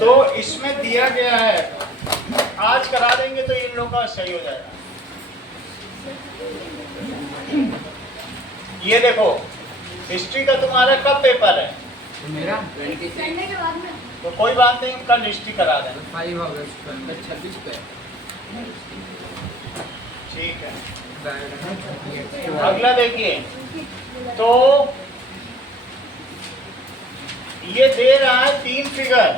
तो इसमें दिया गया है, आज करा देंगे तो इन लोगों का सही हो जाएगा। ये देखो हिस्ट्री का तुम्हारा कब पेपर है? मेरा संडे के बाद में तो कोई बात नहीं, कल हिस्ट्री करा देना। 5 अगस्त को 26 पे। ठीक है, अगला देखिए। तो ये दे रहा है 3 फिगर,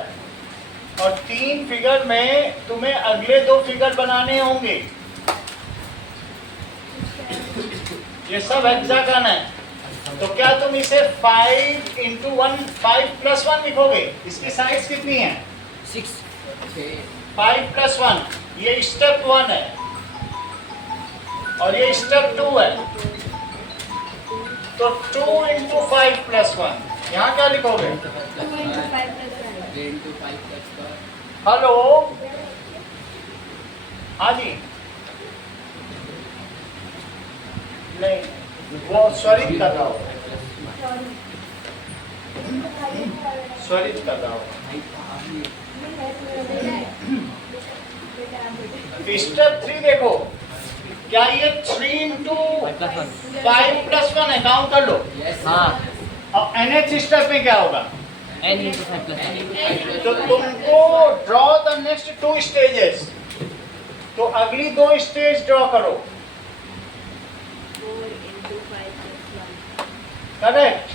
और 3 फिगर में तुम्हें अगले 2 फिगर बनाने होंगे। ये सब हेक्सागन है, तो क्या तुम इसे 5 into 1 5 + 1 लिखोगे? इसकी साइज कितनी है? 6 5 + 1, ये स्टेप 1 है और ये स्टेप 2 है। तो 2 into 5 + 1, यहाँ क्या लिखोगे? 2 into 5 + 1। हेलो, हाँ जी, नहीं वो स्वरित कर रहा होगा, स्वरित कर रहा होगा। स्टेप 3 देखो, क्या ये 3 into 5 + 1 है? काउंट कर लो। हाँ अब nth स्टेप में क्या होगा? n into 5 + 1। तो तुमको ड्रॉ द नेक्स्ट 2 स्टेजेस, तो अगली 2 स्टेज ड्रॉ करो। 4 into 5 + 1। करेक्ट।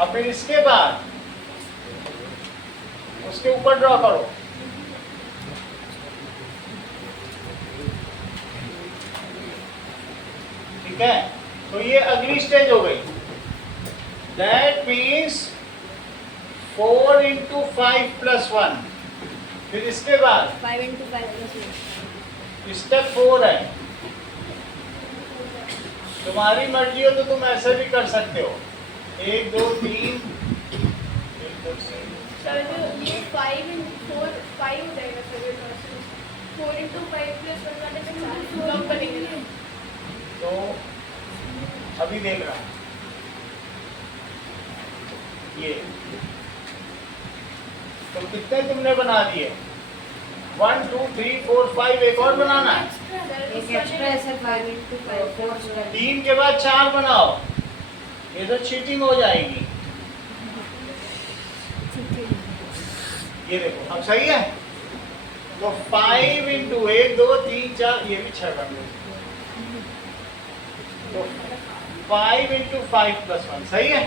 अब फिर इसके बाद उसके ऊपर ड्रॉ करो। ठीक है, तो ये अगली स्टेज हो गई। That means 4 into 5 + 1। फिर इसके बाद 5 into 5 + 1। स्टेप 4 है। तुम्हारी मर्जी हो तो तुम ऐसे भी कर सकते हो, 1 2 3 1 2 3। सर ये 5 into 4 5 हो जाएगा सर, ये प्रोसेस 4 into 5 + 1 वाले पे 4 लॉक करेंगे ना। तो अभी देख रहा हूं ये, तो कितने तुमने बना दिए? 1 2 3 4 5, एक और बनाना है। एक एक्स्ट्रा है सर, 5 into 5 + 1। 3 के बाद 4 बनाओ, ये तो चीटिंग हो जाएगी। ये देखो अब सही है। तो 5 into 1 2 3 4, ये भी 6 बन गए। तो 5 into 5 + 1 सही है।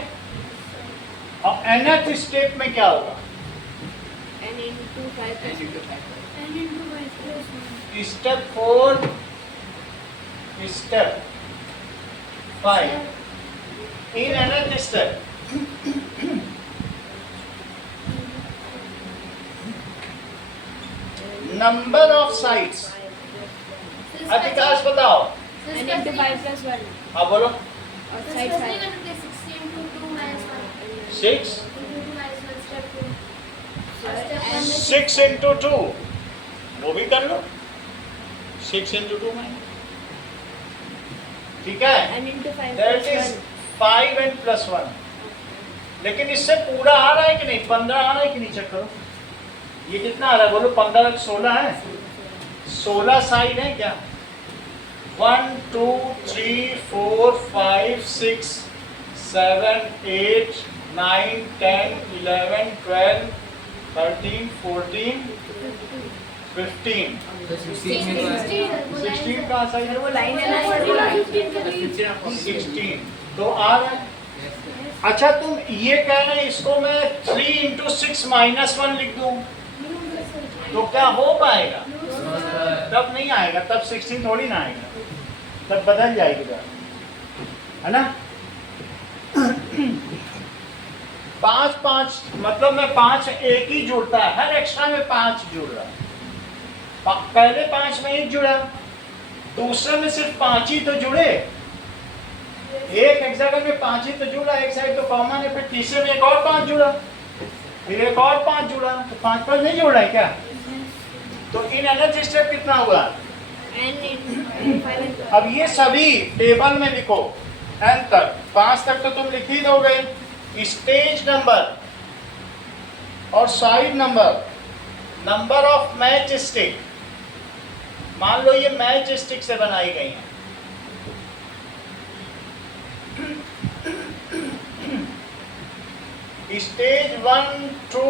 अब nth स्टेप में क्या होगा? n into 5 + 1। n into 5 + 1। Step 4 step 5, in nth step number of sides. अधिकांश बताओ। n into 5 + 1। हाँ बोलो। और side side 60 into 2 - 1 6 into 2 - 1 step 2। 6 into 2, वो भी कर लो। 6 into 2 में, ठीक है। n into 5 that + is 1। 5 and + 1। लेकिन इससे पूरा आ रहा है कि नहीं? 15 आ रहा है कि नहीं? चेक करो, ये कितना आ रहा है बोलो? 15 16 है। 16 साइड है क्या? 1 2 3 4 5 6 7 8 9 10 11 12 13 14 15। तो 16 में तो है। 16 का साइड है, वो लाइन है ना सर, वो लाइन। 16 तो आ रहा है। अच्छा तुम ये कह रहे हैं इसको मैं 3 into 6 - 1 लिख दूं, तो क्या हो पाएगा? तब नहीं आएगा, तब 16 थोड़ी ना आएगा, तब बदल जाएगी जरा, है ना। 5 5 मतलब में 5 एक ही जुड़ता है, हर एक्स्ट्रा में 5 जुड़ रहा है। पहले 5 में 1 जुड़ा, दूसरे में सिर्फ 5 ही तो जुड़े। एक हेक्सागन में 5 ही तो जुड़ा, एक साइड तो कॉमन है, फिर तीसरे में एक और 5 जुड़ा, फिर एक और 5 जुड़ा, तो 5 पर नहीं जुड़ रहा है क्या? तो इन nth स्टेप कितना हुआ? n into 5 अब ये सभी टेबल में लिखो n तक, 5 तक तो तुम लिख ही दोगे, स्टेज नंबर और side number, number of match stick. मान लो ये मैच स्टिक से बनाई गई हैं। स्टेज 1 2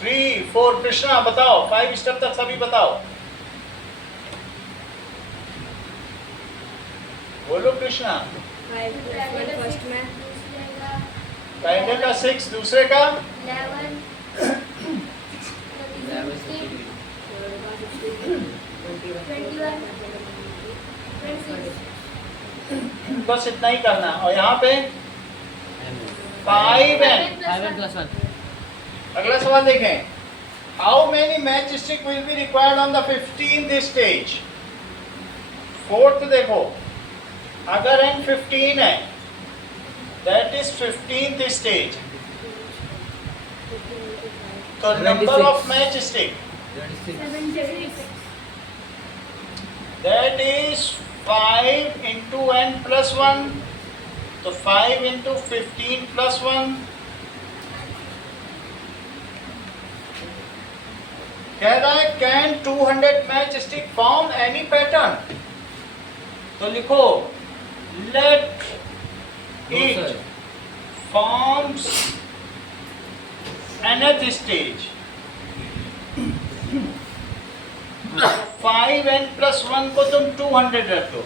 3 4 कृष्णा बताओ, 5 स्टेप तक सभी बताओ, बोलो कृष्णा। फर्स्ट में पहले का 6, दूसरे का 11 21 बस इतना ही करना। और यहाँ पे 5 एंड 5n+1 अगला सवाल देखें। How many match stick will be required on the 15th stage. 4th देखो, अगर n 15 है दैट इज 15th स्टेज, तो number of match stick 26 that is 5 into n+1, तो 5 into 15+1 कह रहा है can 200 matchstick form any pattern. तो लिखो let No, it sir. Forms nth stage. 5n+1 को तुम 200 रख दो।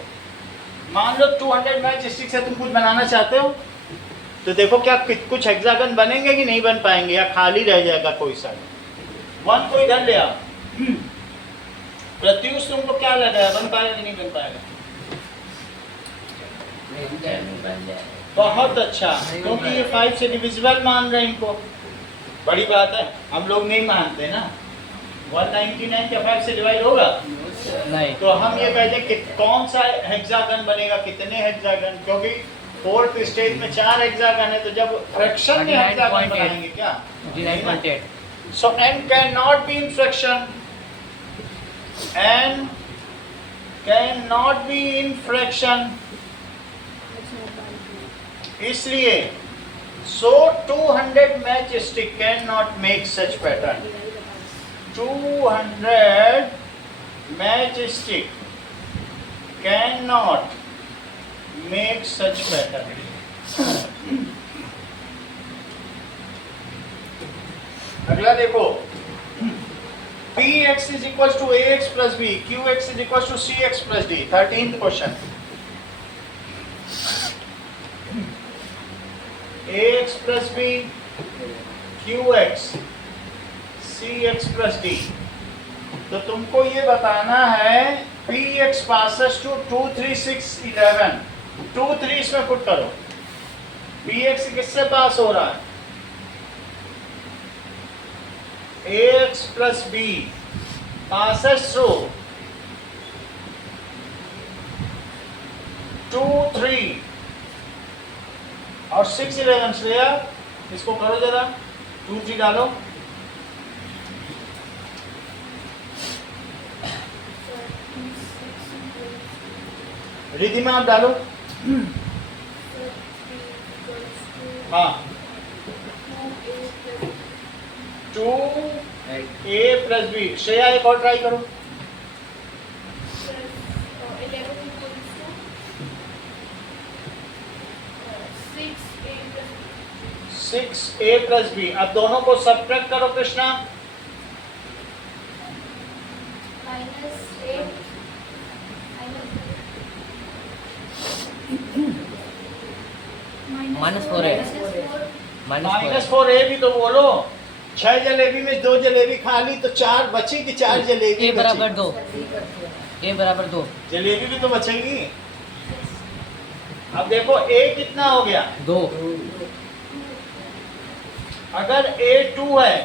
मान लो 200 मैच स्टिक से तुम कुछ बनाना चाहते हो, तो देखो क्या कुछ हेक्सागन बनेंगे कि नहीं बन पाएंगे, या खाली रह जाएगा कोई सा। 1 को इधर ले आओ। प्रत्युष तुमको क्या लग रहा है, बन पाएगा कि नहीं बन पाएगा? बहुत अच्छा, क्योंकि ये 5 से डिविजिबल मान रहे हैं इनको। बड़ी बात है, हम लोग नहीं मानते ना। 199 क्या 5 से डिवाइड होगा? नहीं। तो हम ये कहते हैं कि कौन सा हेक्सागन बनेगा, कितने हेक्सागन, क्योंकि 4th स्टेज में 4 हेक्सागन है, तो जब फ्रैक्शन में हेक्सागन बनाएंगे क्या? 39.8 So n cannot be in fraction. N cannot be in fraction. इसलिए so 200 match stick cannot make such pattern. 200 match stick cannot make such pattern. अगला देखो, Px is equals to Ax plus B, Qx is equals to Cx plus D. 13th question. Ax plus B, Qx, Cx plus D. तो तुमको ये बताना है Px passes to 2 3 6 11, 2 3 इसमें put करो। Px किससे पास हो रहा है? Ax plus B passes through 2 3 और 6 11 से इसको करो जरा, 2 3 डालो। रिधि में आप डालो। हाँ, 2a plus b। श्रेया एक और ट्राई करो। 6a plus b। अब दोनों को सब्ट्रैक्ट करो कृष्णा। -4 है। -4a भी तो बोलो। 6 जलेबी में 2 जलेबी खा ली तो 4 बची कि 4 जलेबी a बराबर बची? 2 a बराबर 2 जलेबी भी तो बचेगी। अब देखो a कितना हो गया? 2 अगर a 2 है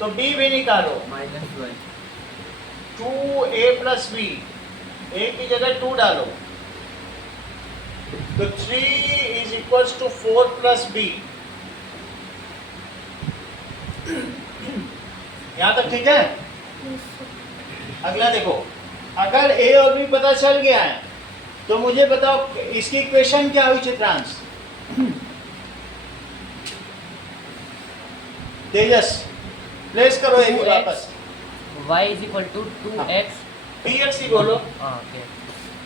तो b भी निकालो। -1 2a plus b, a की जगह 2 डालो तो 3 is equals to 4 plus b। यहाँ तक ठीक है? अगला देखो, अगर a और b पता चल गया है तो मुझे बताओ इसकी इक्वेशन क्या हुई चित्रांश? तेजस प्लेस करो एक 2x वापस। y is equal to 2x. px ही बोलो। Okay.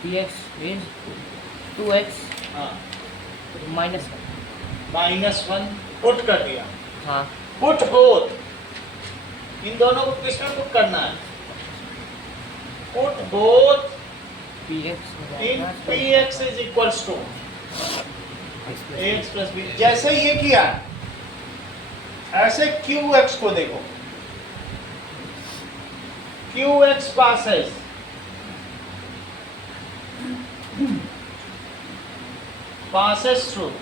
px is 2x हाँ minus -1 पुट कर दिया। हाँ पुट बोथ, इन दोनों को किसमें पुट करना है? पुट बोथ px हो इन जाएगा px is equals to ax plus b। जैसे ये किया ऐसे qx को देखो, qx passes through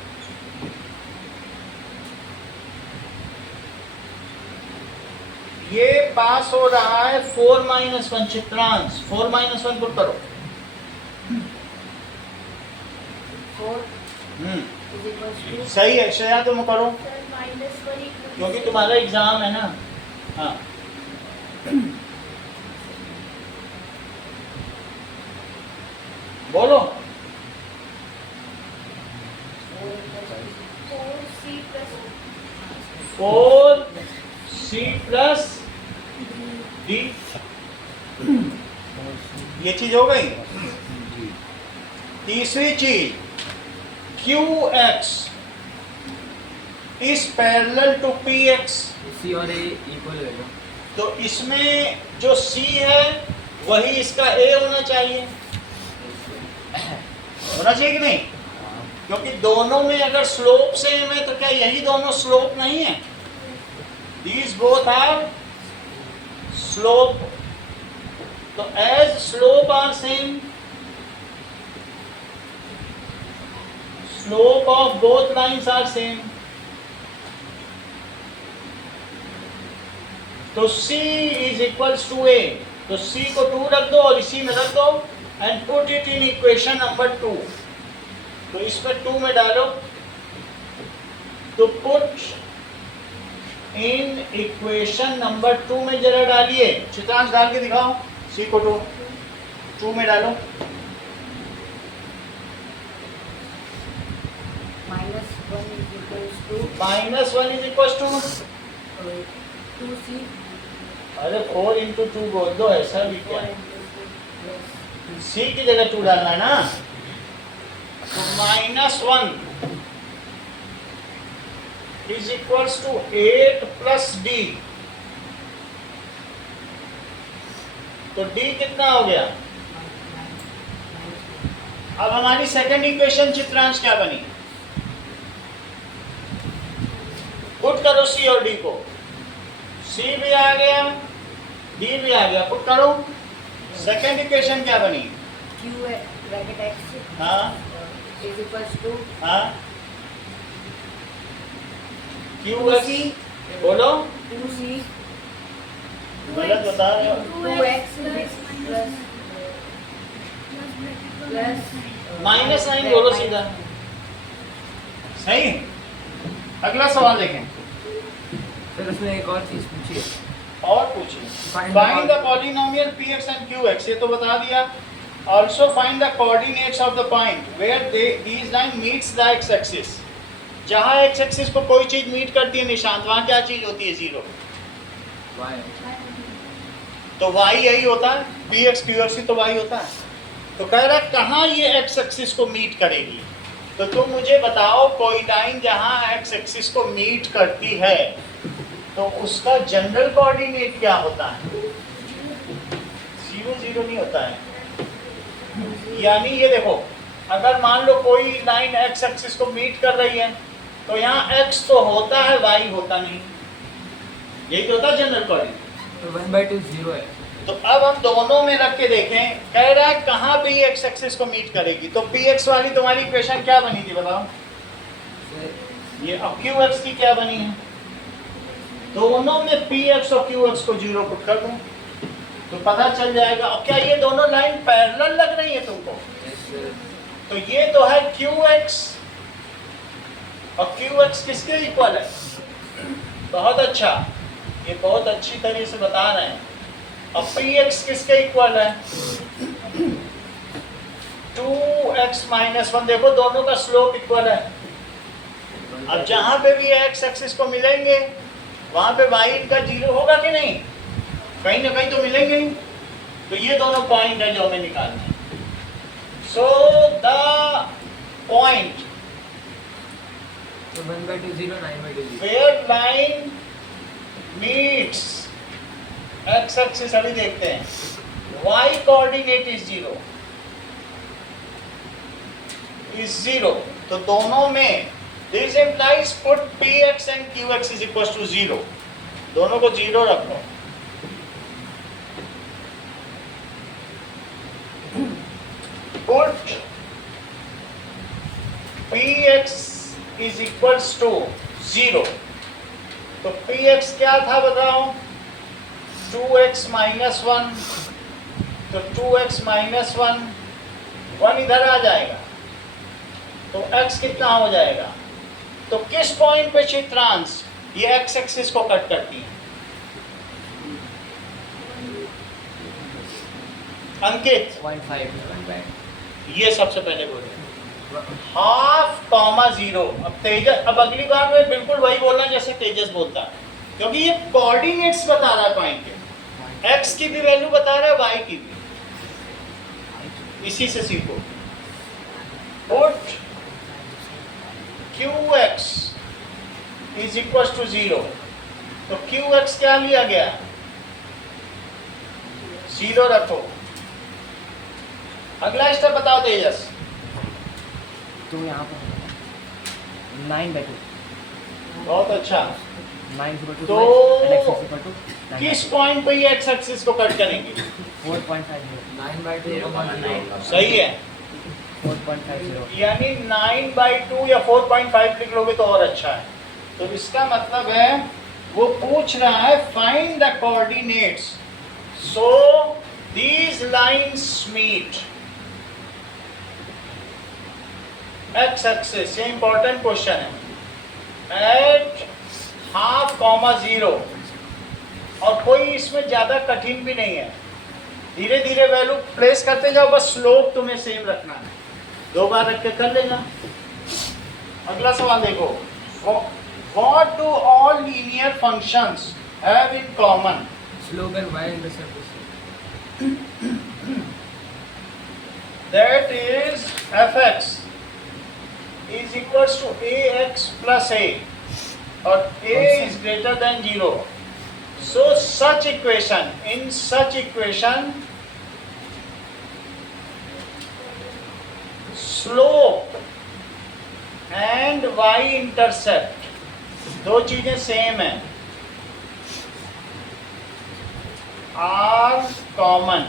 ये पास हो रहा है 4-1 चित्रांश। 4-1 पुट करो। 4 is equals to सही है श्रेया, तुम करो सर -1 equals क्योंकि तुम्हारा एग्जाम है ना। हाँ बोलो। 4c plus 4c plus d, ये चीज हो गई। तीसरी चीज qx is parallel to px। c और a इक्वल है तो इसमें जो c है वही इसका a होना चाहिए, होना चाहिए कि नहीं? क्योंकि दोनों में अगर स्लोप सेम है तो क्या यही दोनों स्लोप नहीं है? These both are slope. तो as slope are same, slope of both lines are same. तो c is equals to a. तो c को 2 रख दो और इसी में रख दो and put it in equation number 2. तो इसमें 2 में डालो, तो put in equation number 2 में जरा डालिए। चित्रांश डाल के दिखाओ, c को 2 में डालो। -1 is equals to -1 is equals to 2c अरे 4 into 2 बोल दो, ऐसा भी क्या 4 है? plus c की जगह 2 डालना है ना। तो -1 is equals to 8 plus d। तो d कितना हो गया? अब हमारी सेकंड इक्वेशन चित्रांश क्या बनी? पुट करो c और d को। c भी आ गया, d भी आ गया, पुट करो। सेकंड इक्वेशन क्या बनी? q bracket x हाँ is equals to हाँ qx बोलो। 2c गलत बता रहे हो। 2x plus -9 बोलो सीधा। सही। अगला सवाल देखें। फिर उसमें एक और चीज पूछिए। और पूछिए। Find the polynomial px and qx, ये तो बता दिया। Also find the coordinates of the point where these line meets the X axis. जहाँ एक्स एक्सिस को कोई चीज मीट करती है निशांत, वहाँ क्या चीज होती है? 0। तो y यही होता है, px qx ही तो y होता है। तो कह रहा है कहाँ ये एक्स एक्सिस को मीट करेगी? तो तुम मुझे बताओ कोई लाइन जहाँ एक्स एक्सिस को मीट करती है तो उसका जनरल कोऑर्डिनेट क्या होता है? 0 0 नहीं होता है। यानी ये देखो, अगर मान लो कोई लाइन एक्स एक्सिस को मीट कर रही है तो यहाँ x तो होता है, y होता नहीं। यही तो होता है जनरल कोऑर्डिनेट। तो 1/2 0 है। तो अब हम दोनों में रख के देखें, कह रहा है कहाँ पे ये एक्स एक्सिस को मीट करेगी। तो px वाली तुम्हारी इक्वेशन क्या बनी थी बताओ? ये अब qx की क्या बनी है? दोनों में px और qx को 0 पुट कर दूं तो पता चल जाएगा। अब क्या ये दोनों लाइन पैरेलल लग रही है तुमको? तो ये तो है qx और qx किसके इक्वल है? बहुत अच्छा, ये बहुत अच्छी तरह से बता रहे हैं। अब px किसके इक्वल है? 2x - 1। देखो दोनों का स्लोप इक्वल है। अब जहां पे भी x एक्सिस को मिलेंगे वहां पे y इनका 0 होगा कि नहीं? कहीं ना कहीं तो मिलेंगे ही। तो ये दोनों पॉइंट है जो हमें निकालना है। सो द पॉइंट तो 1/2 0, 9/2 0. Where line meets x axis, अभी देखते हैं, y कोऑर्डिनेट इज 0, तो दोनों में this implies put px and qx is equal to 0, दोनों को 0 रखो। Put px is equals to 0, तो px क्या था बताओ? 2x माइनस 1, तो 2x माइनस 1 इधर आ जाएगा, तो x कितना हो जाएगा? तो किस पॉइंट पे चित्रांश ये x एक्सिस को कट करती है? अंकित 0.5. ये सबसे पहले बोले 0.5, अब तेजस, अब अगली बार में बिल्कुल वही बोलना जैसे तेजस बोलता है, क्योंकि ये कोऑर्डिनेट्स बता रहा है पॉइंट के, x की भी वैल्यू बता रहा है, y की भी, इसी से सीखो। Put qx is equal to 0, तो qx क्या लिया गया? 0 रखो। अगला स्टेप बताओ तेजस। तो यहाँ पर 9/2. बहुत अच्छा। 9/2 तो and x is equal to 9/2. किस पॉइंट पे ये x एक्सिस को कट करेंगे? 4.50. 9/2. सही है, 4.50. यानी 9/2 या 4.5 लिख लोगे तो और अच्छा है। तो इसका मतलब है वो पूछ रहा है find the coordinates, so these lines meet x axis, ये इंपॉर्टेंट क्वेश्चन है, एट 0.5, और कोई इसमें ज्यादा कठिन भी नहीं है, धीरे धीरे वैल्यू प्लेस करते जाओ, बस स्लोप तुम्हें सेम रखना है, 2 बार रख के कर लेना। अगला सवाल देखो, what do all linear functions have in common? Slope and y-intercept is same. That is fx is equals to ax plus a, or a is greater than 0. So such equation, in such equation, slope and y-intercept दो चीजें same है, are common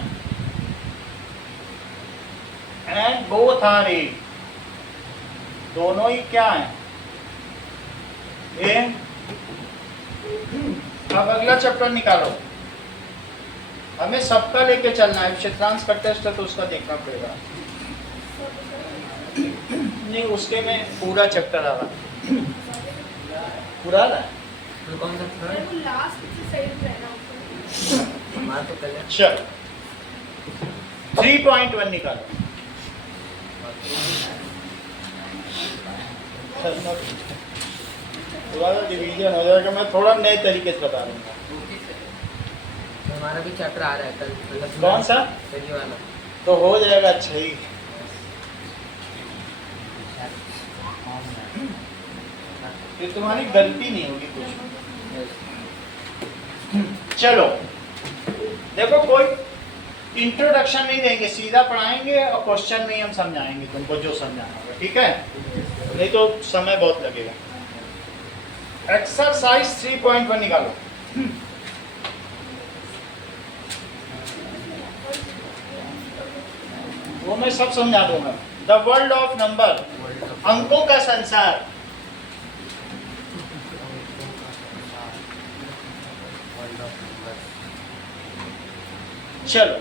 and both are A, दोनों ही क्या है? ए। अब अगला chapter निकालो, हमें सबका लेके चलना है, चित्रांश का टेस्ट है तो उसका देखना पड़ेगा। नहीं, उसके में पूरा चैप्टर आ रहा, पूरा आ रहा है। तो कौन सा मेरे थर्ड? को लास्ट से सही रहना ऊपर। हमारा तो कल है. चलो 3.1 निकालो। दोबारा डिवीजन हो जाएगा, मैं थोड़ा नए तरीके से बता दूंगा। तो हमारा भी चैप्टर आ रहा है कल, मतलब कौन सा? ये वाला. तो हो जाएगा, अच्छा ही। ये तुम्हारी गलती नहीं होगी कुछ। चलो देखो, कोई इंट्रोडक्शन नहीं देंगे, सीधा पढ़ाएंगे और क्वेश्चन में ही हम समझाएंगे तुमको जो समझाना होगा, ठीक है? नहीं तो समय बहुत लगेगा। एक्सरसाइज 3.1 निकालो। वो मैं सब समझा दूंगा। द वर्ल्ड ऑफ नंबर, अंकों का संसार। चलो,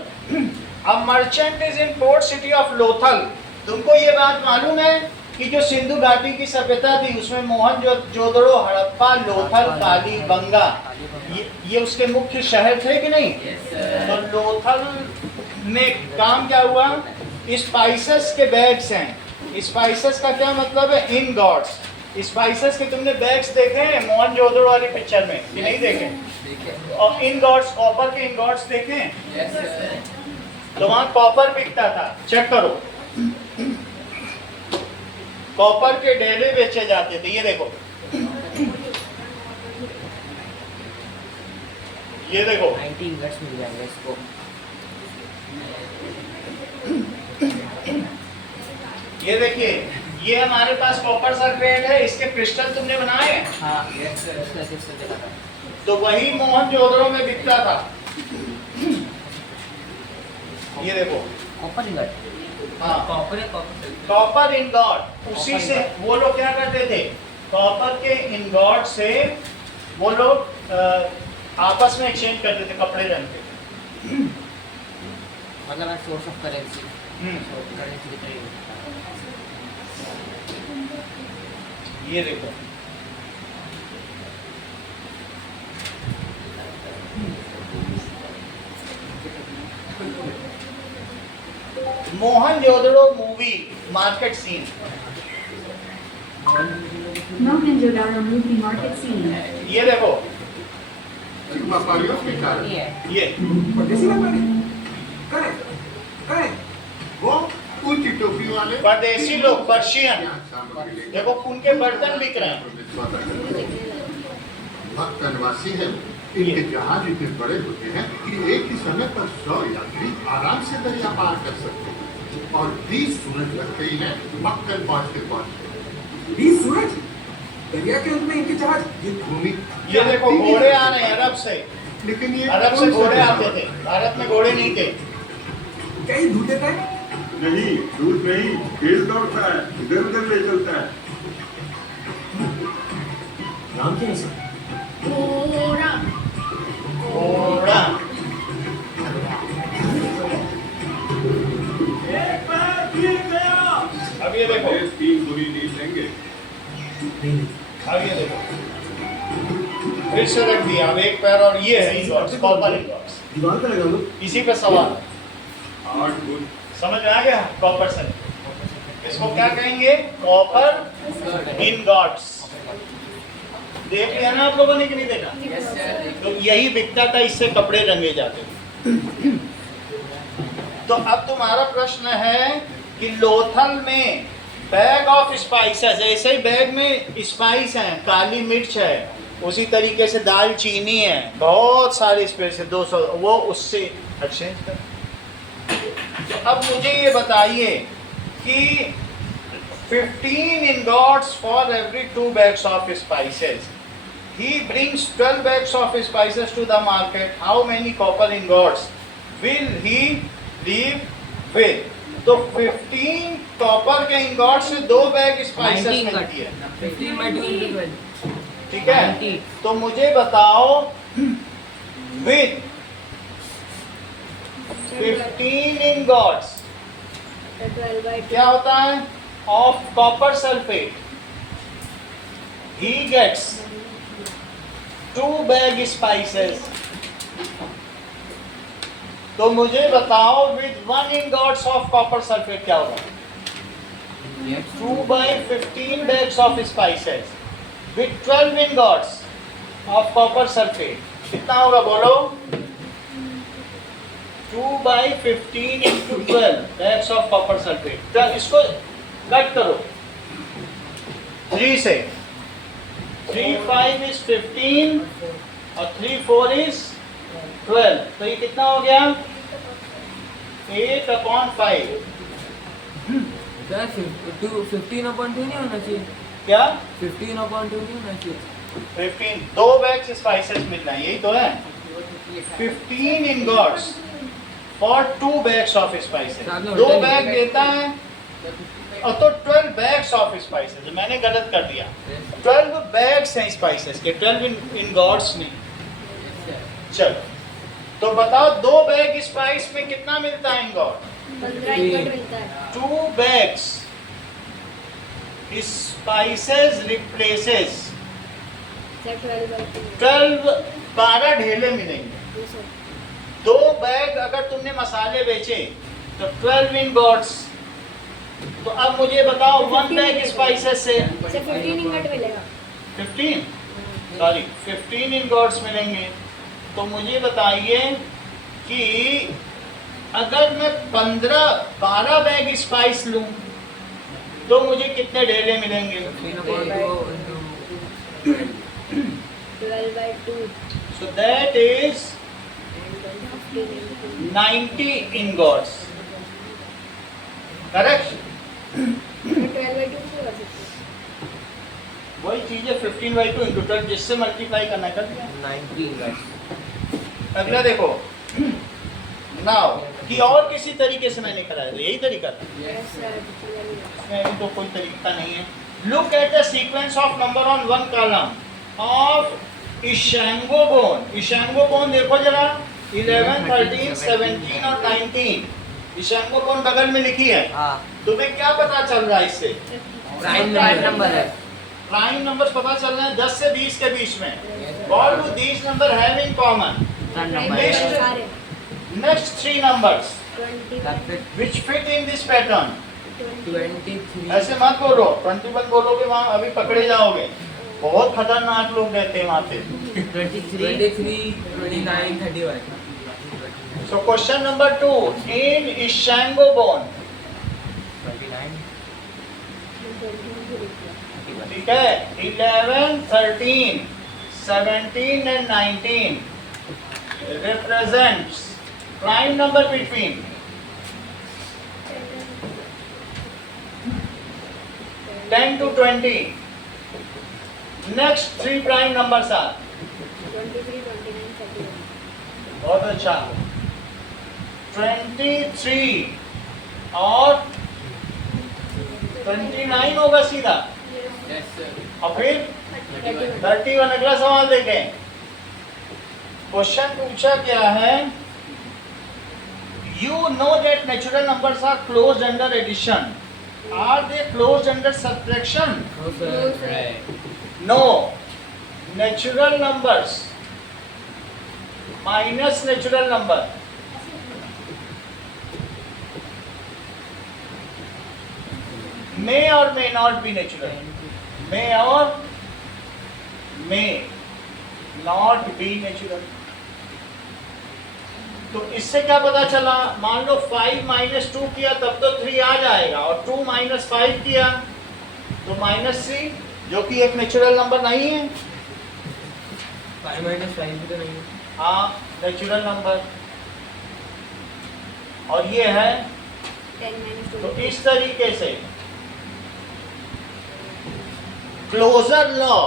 अब merchant is in port city of Lothal. तुमको ये बात मालूम है कि जो सिंधु घाटी की सभ्यता थी उसमें मोहनजोदड़ो, हड़प्पा, लोथल, कालीबंगा, ये उसके मुख्य शहर थे कि नहीं? तो लोथल में काम क्या हुआ? स्पाइसेस के बैग्स हैं। स्पाइसेस का क्या मतलब है? In God's. स्पाइसेस के तुमने बैग्स देखे हैं मोहनजोदड़ो वाली पिक्चर में कि नहीं देखे? देखिए और इनगॉट्स, कॉपर के इनगॉट्स देखे हैं? यस सर तो वहां कॉपर बिकता था, चेक करो, कॉपर के डेले बेचे जाते थे। ये देखो, ये देखो, 90 इंगट्स मिल जाएंगे इसको। ये देखिए, ये हमारे पास कॉपर सल्फेट है, इसके क्रिस्टल तुमने बनाए हैं? हाँ यस सर इसका किससे देखा था। तो वही मोहनजोदड़ो में बिकता था। ये देखो, कॉपर इंगट। हाँ, कॉपर है कॉपर। कॉपर इनगॉट, उसी से वो लोग क्या करते थे, कॉपर के इनगॉट से वो लोग आपस में एक्सचेंज करते थे कपड़े रंग के। मतलब source of currency. Hmm, currency की तरह। ये देखो, Mohenjodaro movie market scene. Mohenjo-daro movie market scene. ये देखो, नहीं है। ये परदेसी लोग, पर्शियन, देखो उनके बर्तन बिक रहे हैं। भक्त निवासी है, इनके जहाज इतने बड़े होते हैं कि एक ही समय पर 100 यात्री आराम से दरिया पार कर सकते हैं और 20 सूरज लगते ही हैं मक्कल पहुंचते 20 सूरज दरिया के अंत में इनके जहाज। ये भूमि ये देखो घोड़े आ रहे हैं अरब से, लेकिन ये अरब से घोड़े आते थे, भारत में घोड़े नहीं थे। क्या ये दूध देता है? नहीं, दूध नहीं, तेज दौड़ता है, इधर उधर ले चलता है। नाम क्या है इसका? घोड़ा। घोड़ा, अब ये देखो, 3 पूरी नींद लेंगे। अब ये देखो, फिर से रख दिया, अब एक पैर, और ये है इंगॉट्स, कॉपर इंगॉट्स, दीवार पे लगा लो। इसी पे सवाल 8 गुण। समझ में आ गया? कॉपर सल्फेट, इसको क्या कहेंगे? Copper ingots. देख लिया ना आप लोगों ने कि नहीं देखा? Yes sir. तो यही बिकता था, इससे कपड़े रंगे जाते थे। तो अब तुम्हारा प्रश्न है कि लोथल में बैग ऑफ स्पाइसेस, ऐसे ही बैग में स्पाइस हैं, काली मिर्च है, उसी तरीके से दाल चीनी है, बहुत सारे स्पाइस है, 200, वो उससे एक्सचेंज कर। तो अब मुझे ये बताइए कि 15 ingots for every 2 bags of spices. He brings 12 bags of spices to the market. How many copper ingots will he leave with? तो 15 कॉपर के इंगॉट से 2 बैग स्पाइसेस मिलती है, 15 by 2 into 12। ठीक है? 90। तो मुझे बताओ विथ 15 ingots 12 by 2. क्या होता है of copper sulphate, he gets 2 bag spices. तो मुझे बताओ with 1 ingots of copper sulphate क्या होगा? 2 by 15 bags of spices with 12 ingots of copper sulfate कितना होगा बोलो? 2 by 15 into 12 bags of copper sulfate। तो इसको कट करो 3 से, 3 5 is 15 और 3 4 is 12, तो ये कितना हो गया? 8/5। क्या 15/2 नहीं होना चाहिए? क्या 15/2 नहीं होना चाहिए? 15, 2 बैग स्पाइसेस मिलना है, यही तो है। 15 ingots for 2 bags of spices। 2 bag देता है और तो 12 bags of spices, मैंने गलत कर दिया, 12 bags हैं स्पाइसेस के, 12 ingots नहीं। चलो तो बताओ 2 बैग स्पाइस में कितना मिलता है इंगॉट? 15 ingot मिलता है। 2 bags spices replaces 12 by 2। 12 ढेले मिलेंगे। 2 बैग अगर तुमने मसाले बेचे तो 12 ingots तो अब मुझे बताओ 1 बैग स्पाइसेस से सर 15 इंगट मिलेगा 15 सॉरी 15 इंगॉट्स मिलेंगे। तो मुझे बताइए कि अगर मैं 12 बैग स्पाइस लूं तो मुझे कितने ढेले मिलेंगे? 12/2 सो दैट इज 90 ingots करेक्ट। 12/2 से कर सकते वही चीज है 15/2 इंटू 12 जिससे मल्टीप्लाई करना कर दिया। 90 अगला देखो नाउ कि और किसी तरीके से मैंने कराया तो यही तरीका था, हैं यस सर इसमें अभी तो कोई तरीका नहीं है। Look at the sequence of number on one column of Ishango bone. Ishango bone देखो जरा 11, 13, 17 और 19 इशांगो बोन बगल में लिखी है। हाँ तुम्हें क्या पता चल रहा है इससे? प्राइम नंबर है। प्राइम नंबर्स पता चल रहे हैं 10 से 20 के बीच में। What do these number have in common? सारे Next 3 numbers 20 which fit in this pattern. 23 ऐसे मत बोलो, 21 बोलोगे वहाँ अभी पकड़े जाओगे। बहुत खतरनाक लोग रहते हैं वहाँ पे। 23 29 31 So question number 2 in Ishango bone, 29 ठीक है 11, 13, 17 and 19 represents prime number between 10 to 20. Next 3 prime numbers are 23 29 31 बहुत अच्छा 23 और 29 होगा सीधा और फिर 31। अगला सवाल देखें। क्वेश्चन पूछा क्या है? You know that natural numbers are closed under addition. Are they closed under subtraction? No. Natural numbers minus natural number may or may not be natural. May or may not be natural. तो इससे क्या पता चला? मान लो 5 - 2 किया तब तो 3 आ जाएगा और 2 - 5 किया तो -3 जो कि एक नेचुरल नंबर नहीं है। 5 - 5 भी तो नहीं है। हाँ नेचुरल नंबर और ये है। 10 - तो 2 इस तरीके से closure law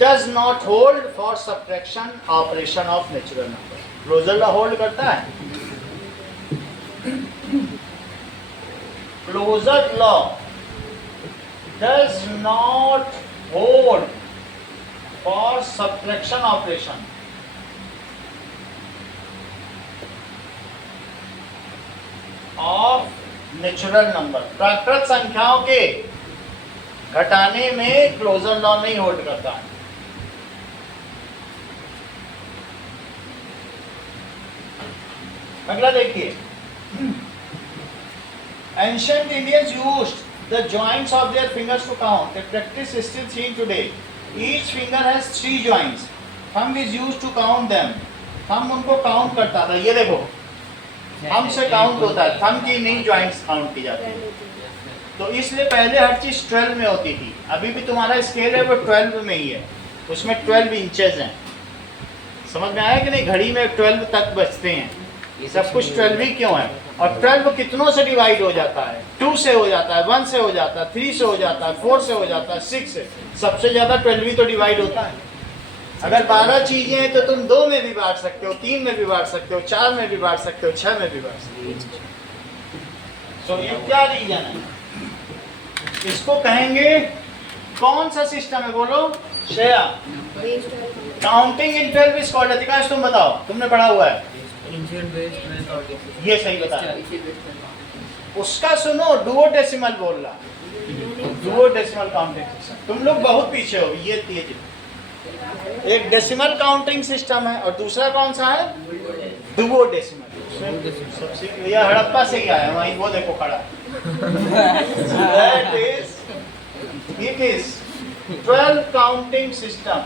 does not hold for subtraction operation of natural number. Closure law hold करता है? Closure law does not hold for subtraction operation of natural number. प्राकृत संख्याओं के घटाने में क्लोजर लॉ नहीं होल्ड करता है। अगला देखिए ancient Indians used the joints of their fingers to count. The practice is still seen today. Each finger has 3 joints. Thumb is used to count them. Thumb उनको काउंट करता था। ये देखो थंब से काउंट होता है, थंब की नहीं जॉइंट्स काउंट की जाती है। तो इसलिए पहले हर चीज 12 में होती थी। अभी भी तुम्हारा स्केल है वो 12 में ही है, उसमें 12 इंचेस हैं। समझ में आया कि नहीं? घड़ी में 12 तक बचते हैं। ये सब कुछ 12 ही क्यों है? और 12 कितनों से डिवाइड हो जाता है? 2 से हो जाता है, 1 से हो जाता है, 3 से हो जाता है, 4 से हो जाता है, 6 से। सबसे ज्यादा 12 ही तो डिवाइड होता है। अगर 12 चीजें हैं तो तुम 2 में भी बांट सकते हो, 3 में भी बांट सकते हो, 4 में भी बांट सकते हो, 6 में भी बांट सकते हो। तो ये क्या रीजन है? इसको कहेंगे कौन सा सिस्टम है? बोलो Shreya. Counting in 12 is called. अधिकांश तुम बताओ, तुमने पढ़ा हुआ है। ये सही बता। उसका सुनो डुओ डेसिमल बोल रहा। Duo decimal counting system. तुम लोग बहुत पीछे हो। ये एक डेसिमल काउंटिंग सिस्टम है और दूसरा कौन सा है? Duo decimal. यह हड़प्पा से ही आया। वहीं वो देखो खड़ा। That is, it is 12 counting system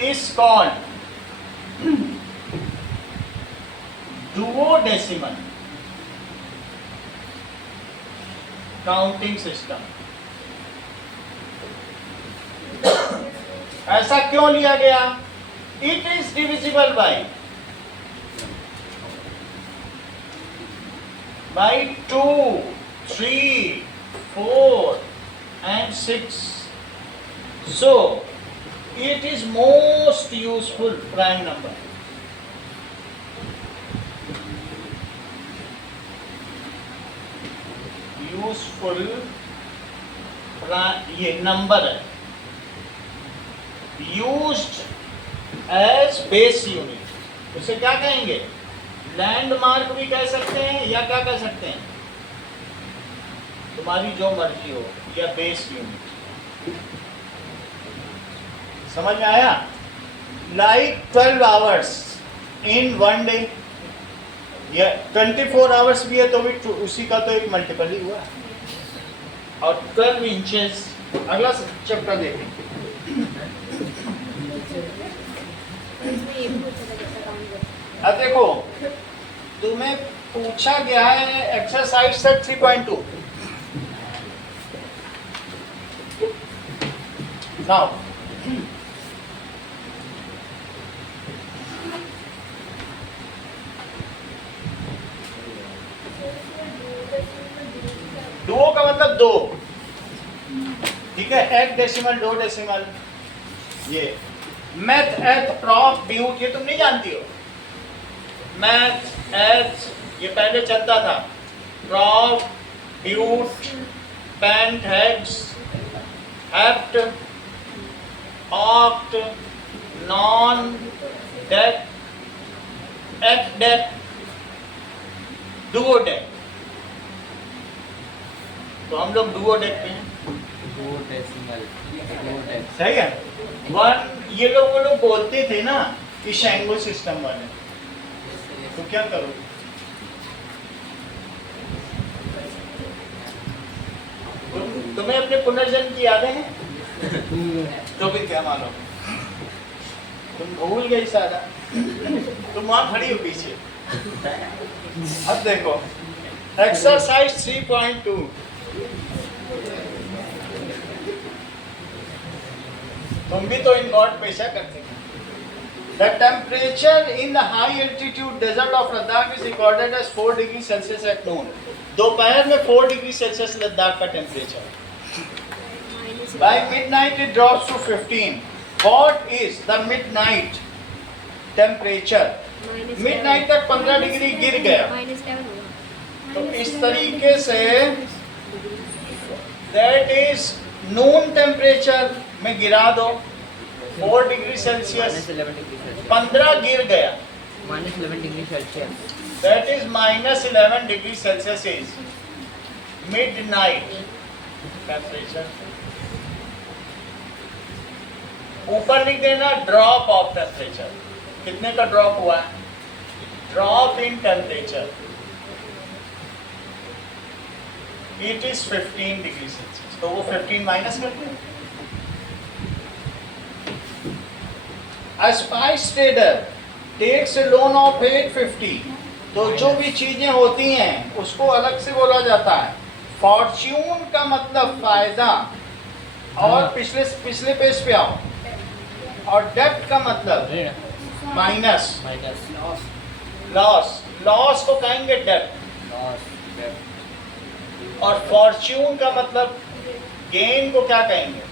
is called duodecimal counting system. ऐसा क्यों लिया गया? It is divisible by 2, 3, 4 and 6. So it is most useful prime number. Useful ये नंबर है, यूज्ड एज बेस यूनिट। उसे क्या कहेंगे? लैंडमार्क भी कह सकते हैं, या क्या कह सकते हैं, तुम्हारी जो मर्जी हो, या बेस यूनिट। समझ में आया? Like 12 hours in one day, या 24 आवर्स भी है तो भी उसी का तो एक मल्टीपल ही हुआ। और 12 इंचेस, अगला चैप्टर देखें। अब देखो, तुम्हें पूछा गया है एक्सरसाइज सेट 3.2। नाउ डुओ का मतलब दो, ठीक है? एक डेसिमल, दो डेसिमल। ये मैथ, एथ, प्रॉफ, ब्यूट, ये तुम नहीं जानती हो। मैथ, एथ ये पहले चलता था। प्रॉफ, but, pent, hex, hept, oct, non, dec, एक्ट डेक, डुओ डेक। तो हम लोग डुओ देखते हैं। सही है। वन, ये लोग वो लोग बोलते थे ना कि शैंगो सिस्टम वाले, तो क्या करो? तुम्हें अपने पुनर्जन्म की यादें हैं? तो फिर क्या मानो, तुम भूल गई सारा। तुम वहां खड़ी हो पीछे। अब देखो एक्सरसाइज 3.2। तुम भी तो इन गॉड पेशा करते हैं। The temperature in the high altitude desert of Ladakh is recorded as 4 degrees Celsius at noon. दोपहर में 4 डिग्री सेल्सियस लद्दाख का temperature. By midnight it drops to 15. What is the midnight temperature? Midnight तक 15 degree गिर गया। तो इस तरीके से that is noon temperature में गिरा दो 4 डिग्री सेल्सियस, 15 गिर गया, -11 degree Celsius. that is -11 degree Celsius is midnight temperature। ऊपर लिख देना ड्रॉप ऑफ टेम्परेचर। कितने का ड्रॉप हुआ है? Drop in temperature it is 15 degree Celsius. तो वो 15 माइनस करते हैं। A spice trader takes a loan of 850। तो जो भी चीजें होती हैं उसको अलग से बोला जाता है। फॉर्च्यून का मतलब फायदा, और पिछले पेज पे आओ। और डेब्ट का मतलब माइनस, लॉस। लॉस को कहेंगे डेब्ट। और फॉर्च्यून का मतलब गेन को क्या कहेंगे?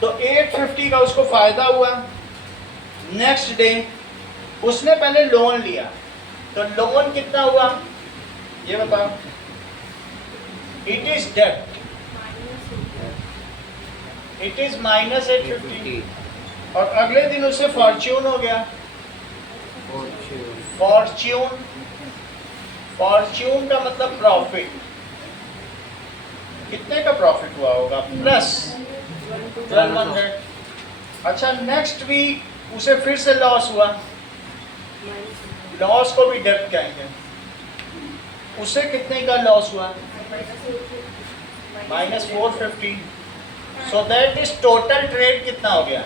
तो 850 का उसको फायदा हुआ। नेक्स्ट डे उसने पहले लोन लिया, तो लोन कितना हुआ ये बताओ? इट इज डेब्ट, इट इज -850। और अगले दिन उसे फॉर्च्यून हो गया। फॉर्च्यून, फॉर्च्यून का मतलब प्रॉफिट। कितने का प्रॉफिट हुआ होगा? प्लस 1200। अच्छा नेक्स्ट वीक उसे फिर से लॉस हुआ, लॉस को भी डेब्ट कहेंगे। उसे कितने का लॉस हुआ? -450। सो दैट इज टोटल ट्रेड कितना हो गया?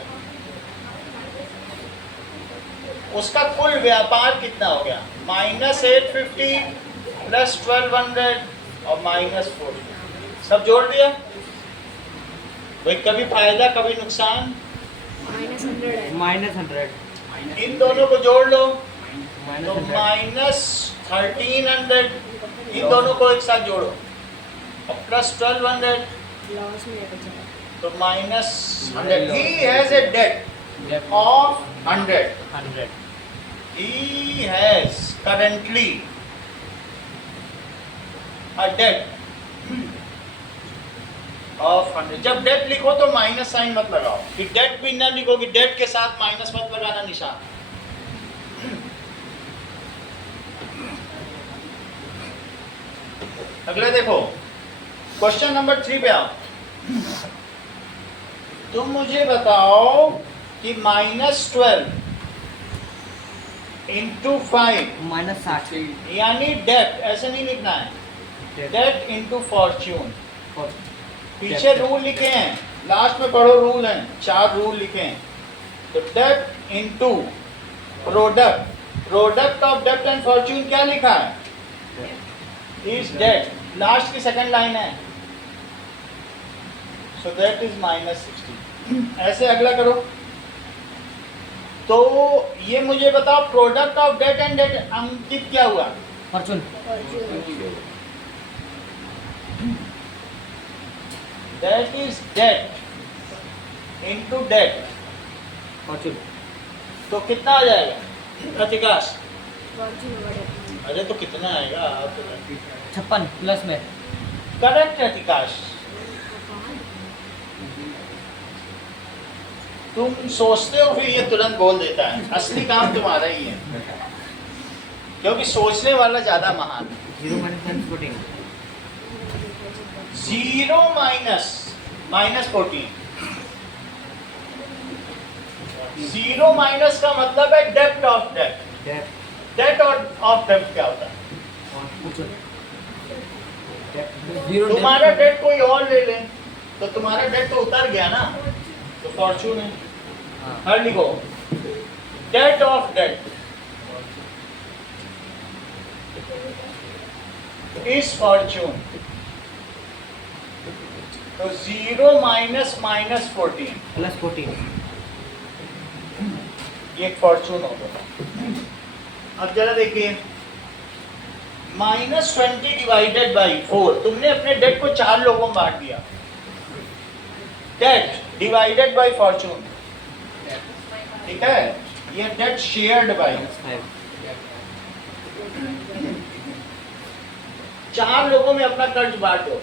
उसका कुल व्यापार कितना हो गया? -850 प्लस 1200 और -40। सब जोड़ दिया भाई, कभी फायदा कभी नुकसान, -100 है। -100 इन दोनों को जोड़ लो तो -100 -1300, इन दोनों को एक साथ जोड़ो और प्लस 1200 लॉस में है बेचारा। तो -100। He has a debt of 100। He has currently a debt of 100। जब डेट लिखो तो माइनस साइन मत लगाओ, कि डेट भी ना लिखो कि डेट के साथ माइनस मत लगाना निशान। अगले देखो, क्वेश्चन नंबर 3 पे आओ। तुम मुझे बताओ कि -12 इंटू 5 -60 यानी डेट, ऐसे नहीं लिखना है, डेट इंटू फॉर्च्यून। पीछे रूल लिखे हैं, लास्ट में पढ़ो रूल हैं, 4 रूल लिखे हैं। तो debt into product, product of debt and fortune क्या लिखा है? इज डेट, लास्ट की सेकंड लाइन है। So that is -60। ऐसे अगला करो। तो ये मुझे बताओ product of debt and debt Ankit क्या हुआ? Fortune that is debt into debt. Fortune तो कितना आ जाएगा प्रतिकाश? फॉर्च्यून बढ़े। अरे तो कितना आएगा? 56 प्लस में करेक्ट प्रतिकाश। तुम सोचते हो फिर ये तुरंत बोल देता है, असली काम तुम्हारा ही है, क्योंकि सोचने वाला ज्यादा महान है। 0 - 14 0 माइनस 14। 0 माइनस का मतलब है डेप्ट ऑफ डेट। डेट ऑफ डेप्ट क्या होता है? तुम्हारा डेट कोई और ले ले तो तुम्हारा डेट तो उतर गया ना, तो फॉर्चून है। हर लिखो debt of debt is fortune. तो 0 माइनस -14 प्लस 14 ये फॉर्चून होगा। अब जरा देखिए, -20 डिवाइडेड बाई 4, तुमने अपने डेट को 4 लोगों में बांट दिया। डेट डिवाइडेड बाई फॉर्चून, ठीक है, ये डेट शेयर्ड बाई। 4 लोगों में अपना कर्ज बांटो।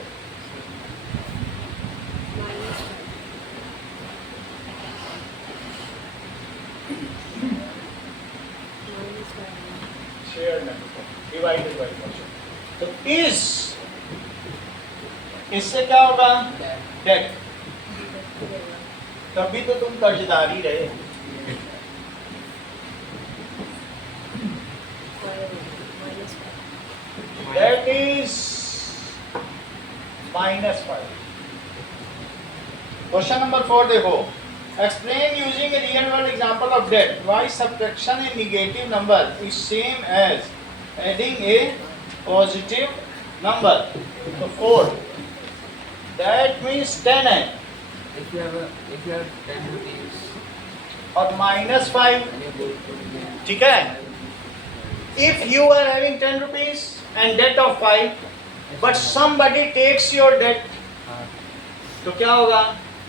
Shared divided by fortune. तो इससे क्या होगा? डेट। तभी तो तुम कर्जदार ही रहे। That is -5। क्वेश्चन नंबर 4 देखो। Explain using a real world example of debt why subtraction a negative number is same as adding a positive number। तो 4 that means 10 है if you have 10 rupees और -5, ठीक है। If you are having 10 rupees and debt of 5 but somebody takes your debt, तो क्या होगा?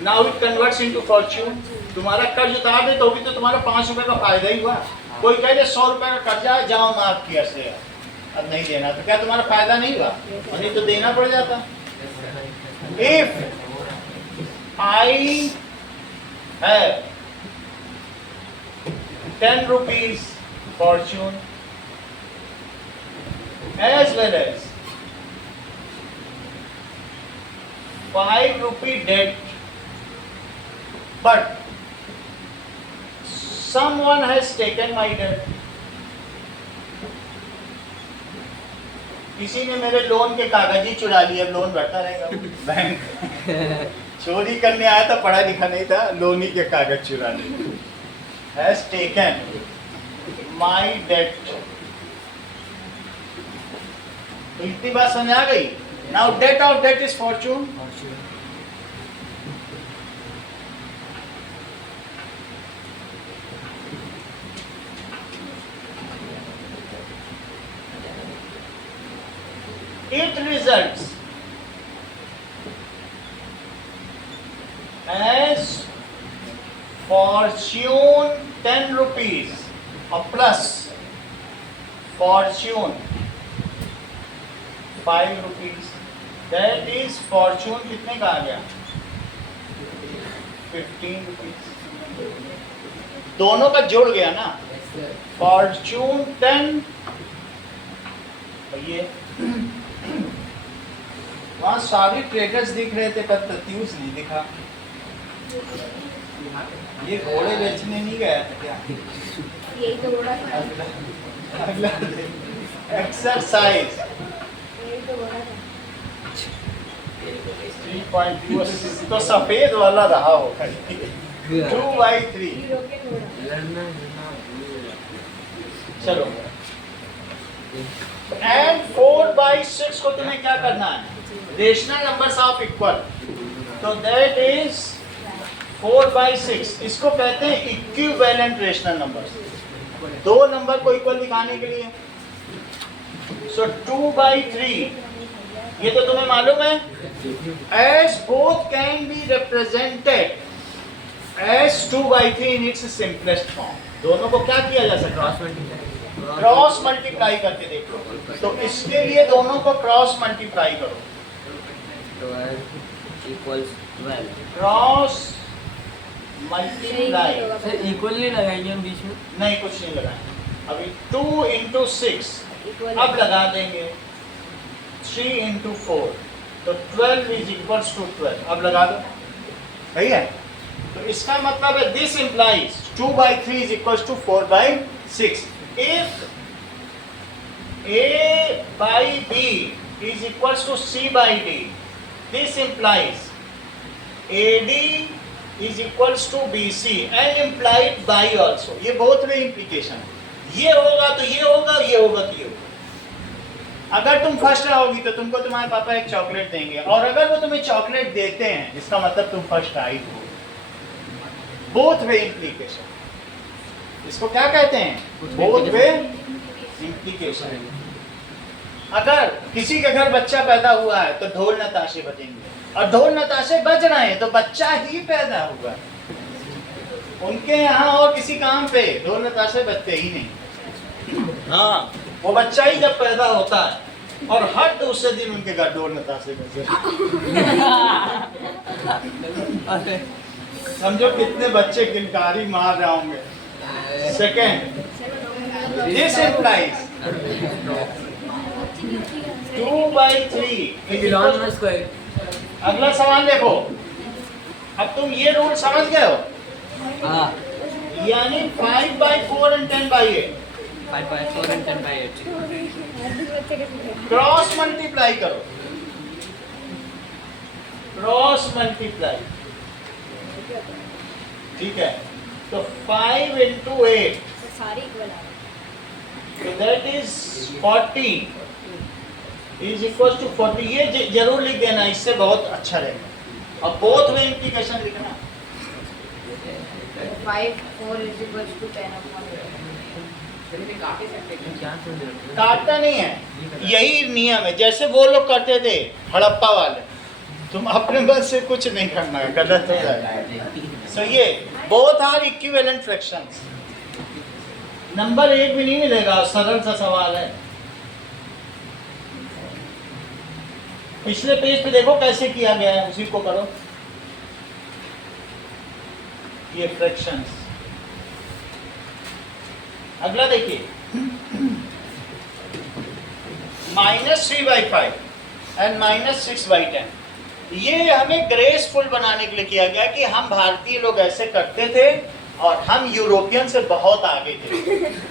Now it converts into fortune। तुम्हारा कर्ज उतार दे तो भी तो तुम्हारा 5 रुपए का फायदा ही हुआ। कोई कहे 100 रुपए का कर्जा है, जाओ माफ किया से, अब नहीं देना, तो क्या तुम्हारा फायदा नहीं हुआ? नहीं तो देना पड़ जाता। If I have 10 rupees fortune as well as 5 rupee debt, but someone has taken my debt. किसी ने मेरे लोन के कागज ही चुरा लिए, अब लोन भरता रहेगा बैंक। चोरी करने आया था, पढ़ा लिखा नहीं था, लोन ही के कागज चुरा लिए। Has taken my debt. तो इतनी बात समझ आ गई। Now debt of debt is fortune. It results as fortune 10 rupees or plus fortune 5 rupees. That is fortune कितने का आ गया? 15 rupees. दोनों का जोड़ गया ना? fortune 10 और ये वहाँ सारी ट्रेडर्स दिख रहे थे, पर तत्यूस नहीं दिखा। ये घोड़े बेचने नहीं गया था क्या? यही तो बोला था, अगला एक्सरसाइज यही तो बोला था। 3.2 तो सफेद वाला रहा होगा। 2/3 ये रोके थोड़ा। चलो, एंड 4/6 को तुम्हें क्या करना है? Rational numbers of equal. तो दैट इज 4/6। इसको कहते हैं इक्विवेलेंट रेशनल नंबर्स, दो नंबर को इक्वल दिखाने के लिए। सो 2/3 ये तो तुम्हें मालूम है। As both can be represented as 2/3 in its simplest form. दोनों को क्या किया जा सकता है? क्रॉस मल्टीप्लाई करके देखो। तो इसके लिए दोनों को क्रॉस मल्टीप्लाई करो। 12 equals 12. Cross multiply sir equal नहीं लगाएंगे हम बीच में? नहीं, कुछ नहीं लगाएंगे अभी। 2 into 6 अब लगा देंगे। 3 into 4 तो 12 is equals to 12। अब लगा दो, सही है। तो इसका मतलब है this implies 2/3 is equals to 4/6। If A by B is equals to C by D, this implies AD is equals to BC and implied by also। ये both way implication है। ये होगा तो ये होगा, ये होगा तो ये होगा। अगर तुम फर्स्ट आओगी तो तुमको तुम्हारे पापा एक चॉकलेट देंगे, और अगर वो तुम्हें चॉकलेट देते हैं इसका मतलब तुम फर्स्ट आई हो। बोथ वे implication, इसको क्या कहते हैं? Both way implication। अगर किसी के घर बच्चा पैदा हुआ है तो ढोल नताशे बजेंगे, और ढोल नताशे बज रहे हैं तो बच्चा ही पैदा हुआ। उनके यहाँ और किसी काम पे ढोल नताशे बजते ही नहीं। हाँ, वो बच्चा ही जब पैदा होता है और हर दूसरे दिन उनके घर ढोल नताशे बजे। समझो कितने बच्चे किलकारी मार रहे होंगे। Second, this implies 2/3। अगला सवाल देखो। अब तुम ये रूल समझ गए हो? हाँ। यानी 5/4 and 10/8 5/4 and 10/8 क्रॉस मल्टीप्लाई करो। क्रॉस मल्टीप्लाई, ठीक है। तो 5 into 8 सारी इक्वल आ तो that is 40 is equal to 40। ये जरूर लिख देना, इससे बहुत अच्छा रहेगा। और बोथ वे इंप्लीकेशन लिखना। 5 4 is equals to 10 upon 8। काटना नहीं है, यही नियम है जैसे वो लोग करते थे हड़प्पा वाले। तुम अपने मन से कुछ नहीं करना है, गलत हो जाएगा। सो ये both are equivalent fractions. Number 1 भी नहीं मिलेगा, सरल सा सवाल है। पिछले पेज पे देखो कैसे किया गया है, उसी को करो। ये फ्रैक्शंस। अगला देखिए, -3/5 एंड -6/10। ये हमें ग्रेसफुल बनाने के लिए किया गया कि हम भारतीय लोग ऐसे करते थे और हम यूरोपियन से बहुत आगे थे।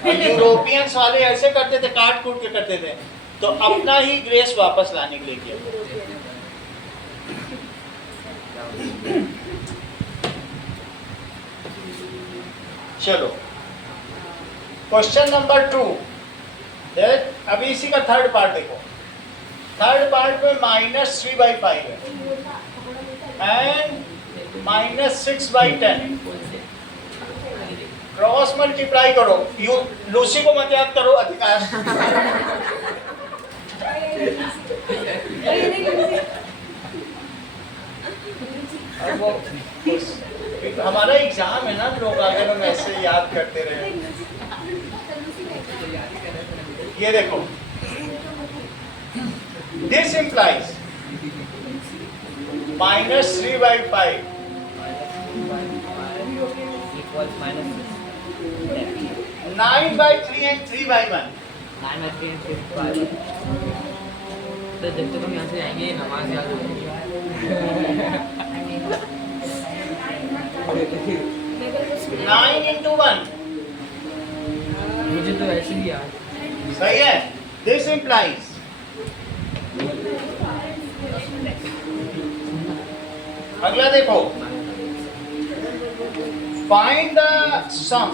और यूरोपियंस वाले ऐसे करते थे, काट कूट के करते थे, तो अपना ही ग्रेस वापस लाने के लिए किया। चलो क्वेश्चन नंबर 2, अभी इसी का थर्ड पार्ट देखो। थर्ड पार्ट में -3/5 है एंड -6/10। क्रॉस मल्टीप्लाई करो, यू लूसी को मत याद करो, अधिकार। और वो हमारा एग्जाम है ना, लोग अगर हम ऐसे याद करते रहे। ये देखो, this implies -3/5 equals9/3 and 3/1। 9/3 and 3/1। तो जब तक हम यहाँ से जाएंगे नमाज याद हो जाएगी। 9 into 1 मुझे तो ऐसे ही याद। सही है। दिस इंप्लाइज अगला देखो, फाइंड द सम।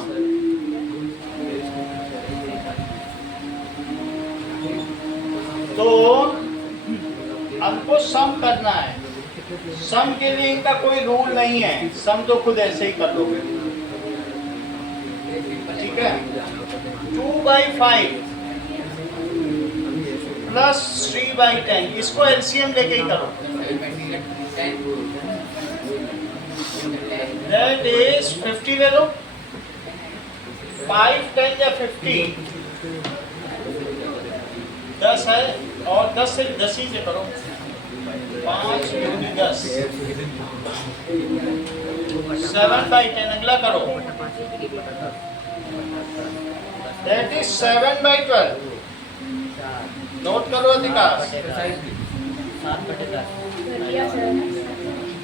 तो हमको सम करना है। सम के लिए इनका कोई रूल नहीं है, सम तो खुद ऐसे ही कर लोगे। ठीक है, 2/5 प्लस 3/10, इसको एलसीएम लेके ही करो। That is 50 ले लो, 5 10 या 50 10 है, और 10 से 10 ही से करो, 5 दूनी 10, 7/10। अगला करो, that is 7/12। नोट करो अधिकार,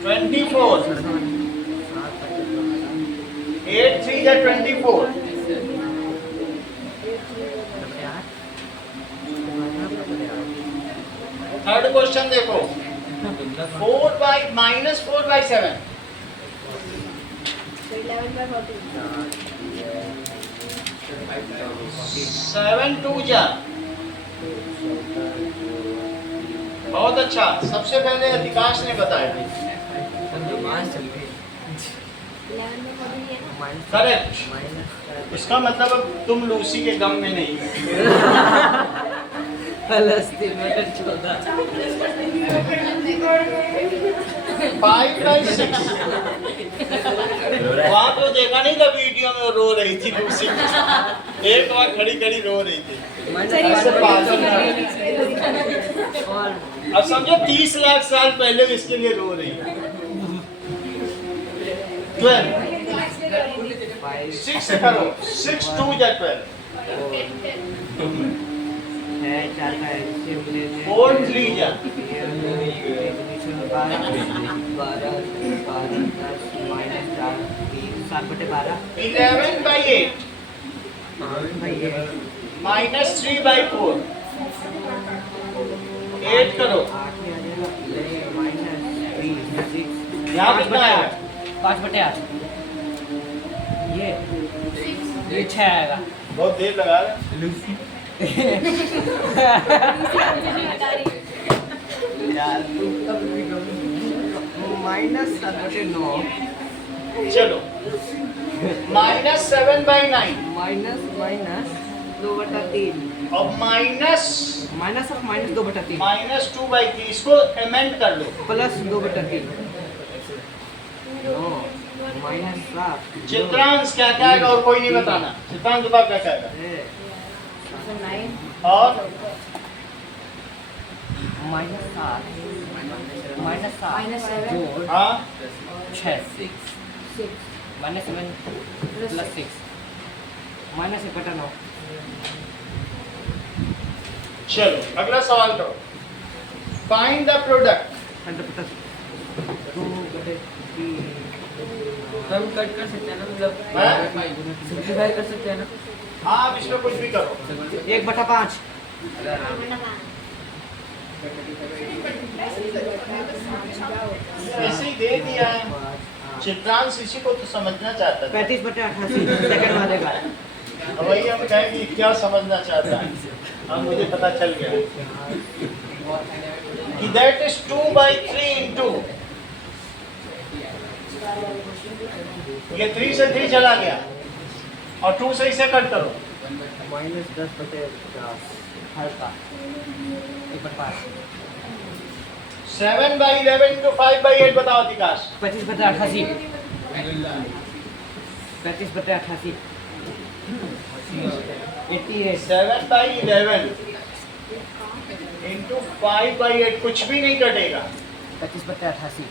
24, 8 3 या 24। थर्ड क्वेश्चन देखो, -4/7। 7 2 जा। बहुत अच्छा, सबसे पहले अधिकाश ने बताया। करेक्ट। इसका मतलब अब तुम लूसी के गम में नहीं हो। 5/6। वहाँ तो देखा नहीं था वीडियो में, रो रही थी लूसी, एक बार खड़ी खड़ी रो रही थी। अब समझो 30 लाख साल पहले इसके लिए रो रही है। 12 6 करो, 6 2 या 12, 4 3 या 11/8 -3/4, 8 करो। यहाँ कितना आएगा? 5/8। ये 6 आएगा। बहुत देर लगा रहे। -7/9। चलो, -7/9 2/3 और -2/3 -2/3, इसको अमेंड कर लो। प्लस 2/3 -7। चित्रांश क्या क्या आएगा और कोई नहीं बताना। चित्रांश बता क्या क्या आएगा। और -7 -7 हाँ 6 -7 प्लस 6 -1/9। चलो अगला सवाल करो। Find the product. 2/3 तो हम कट कर सकते हैं ना, मतलब हैं? सिंप्लीफाई कर सकते हैं ना। हाँ, आप इसमें कुछ भी करो। 1/5 ऐसे ही दे दिया है। चित्रांश इसी को तो समझना चाहता था। 35/88 सेकंड वाले का। अब वही हम कहें कि क्या समझना चाहता है, अब मुझे पता चल गया कि दैट इज 2/3 इंटू, ये 3 से 3 चला गया और 2 से इसे कट करो। -10/50 हर का 1/5 7/11 इंटू 5/8 बताओ विकास। 35/88 35/88 88 7/11 इंटू 5/8 कुछ भी नहीं कटेगा। 35/88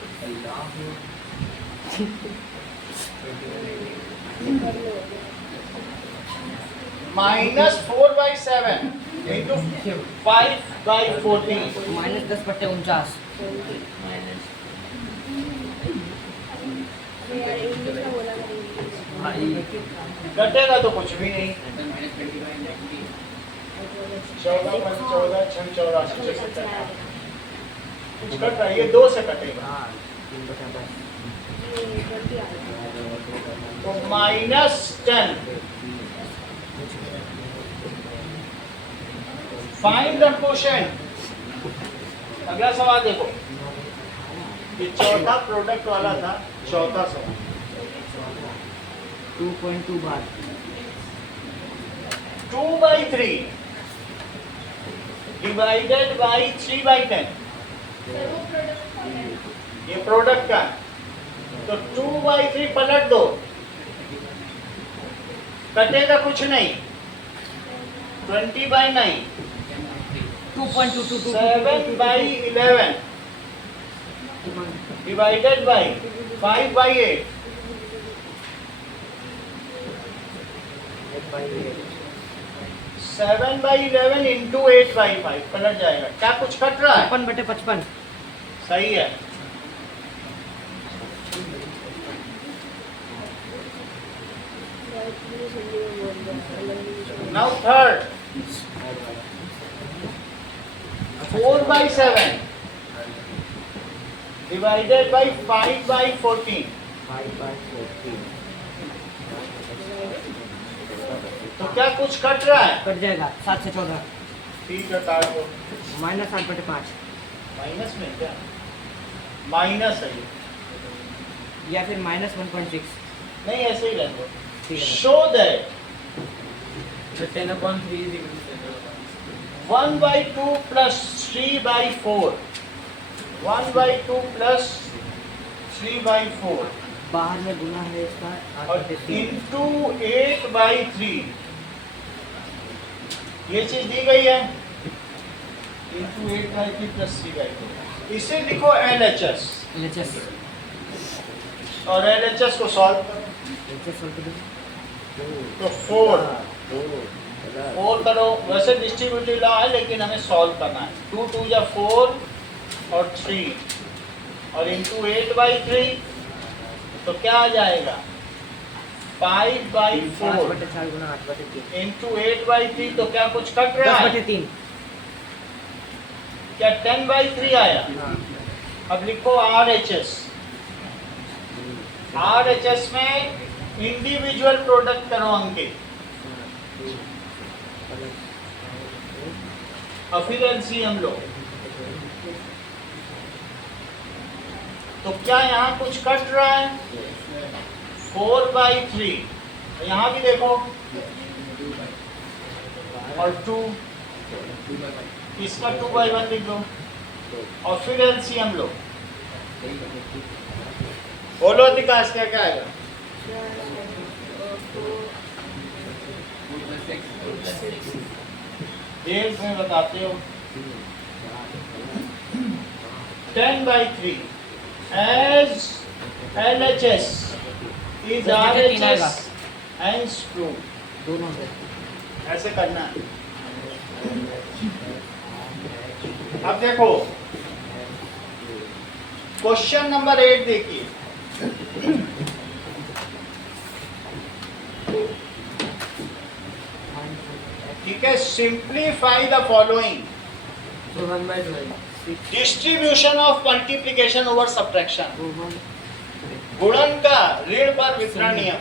-4/7 इंटू 5/14 -10/49 कटेगा तो कुछ भी नहीं। 14 + 14 × 6 = 84 कुछ कट रहा है, ये 2 से कटेगा तो -10। Find the quotient. अगला सवाल देखो, ये चौथा प्रोडक्ट वाला था, चौथा सवाल 2.2 बार 2/3 डिवाइडेड बाई 3/10, ये प्रोडक्ट का है। तो 2/3 पलट दो, कटेगा कुछ नहीं। 20/9 2.22 7/11 डिवाइडेड बाई 5/8 7/11 इंटू 8/5 पलट जाएगा। क्या कुछ कट रहा है? 56/55 सही है। Now third 4/7 divided by 5/14 तो क्या कुछ कट रहा है? कट जाएगा 7 से 14 ठीक है, काट दो। -8/5 माइनस में क्या? माइनस है ये। या फिर -1.6 नहीं, ऐसे ही रहने दो। ठीक है। शो दैट 10/3 1/2 plus 3/4 1/2 plus 3/4 बाहर में गुना है इसका और 8/3 इंटू 8/3 ये चीज दी गई है। इंटू 8/3 प्लस 3/4 इसे लिखो LHS LHS और LHS को सॉल्व करो तो 4 करो। वैसे डिस्ट्रीब्यूटिव लॉ है लेकिन हमें सॉल्व करना है। 2 2 या 4 और 3 और इंटू 8/3 तो क्या आ जाएगा 5/4 7/4 गुना 8/3 इंटू 8/3 तो क्या कुछ कट रहा है? 10/3 क्या 10/3 आया? अब लिखो RHS। RHS में इंडिविजुअल प्रोडक्ट करो अंकित और फिर LCM लो। तो क्या यहाँ कुछ कट रहा है? 4/3 यहाँ भी देखो और 2 इसका 2/1 लिख दो और फिर LCM लो। बोलो विकास क्या क्या आएगा? देर में बताते हो। 10/3 as LHS is RHS and screw दोनों है। ऐसे करना है। अब देखो क्वेश्चन नंबर 8 देखिए। सिंप्लीफाई द फॉलोइंग तो 1/12 distribution of multiplication over subtraction, तो 1 गुणन का ऋण पर वितरण नियम।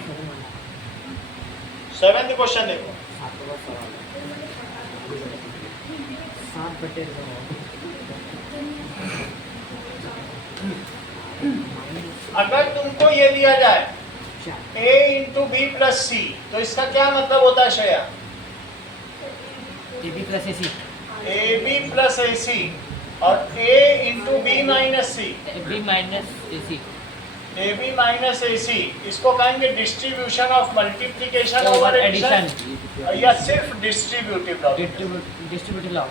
7th क्वेश्चन देखो, 7/2 अगर तुमको ये दिया जाए a into B plus C, तो इसका क्या मतलब होता है Shreya? AB plus AC A B plus A C और a into B minus C, AB minus AC A B minus A C, इसको कहेंगे distribution of multiplication over addition या सिर्फ डिस्ट्रीब्यूटिव लॉ। Distributive law.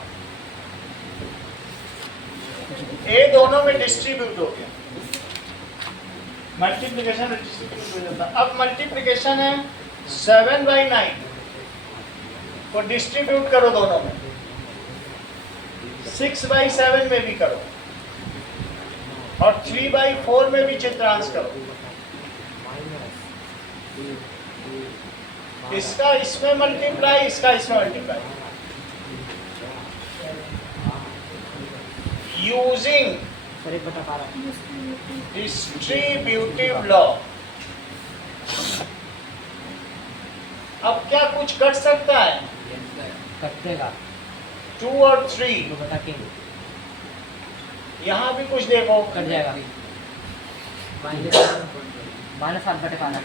ए दोनों में डिस्ट्रीब्यूट हो गया, मल्टीप्लिकेशन डिस्ट्रीब्यूट हो जाता। अब मल्टीप्लिकेशन है 7/9 को डिस्ट्रीब्यूट करो दोनों में, 6/7 में भी करो और 3/4 में भी चित्रांश करो। इसका इसमें मल्टीप्लाई, इसका इसमें multiply, using sir 1/12 distributive law. अब क्या कुछ कट सकता है? कटेगा 2 और 3, 2/3 यहाँ भी कुछ देखो, कट जाएगा -7/12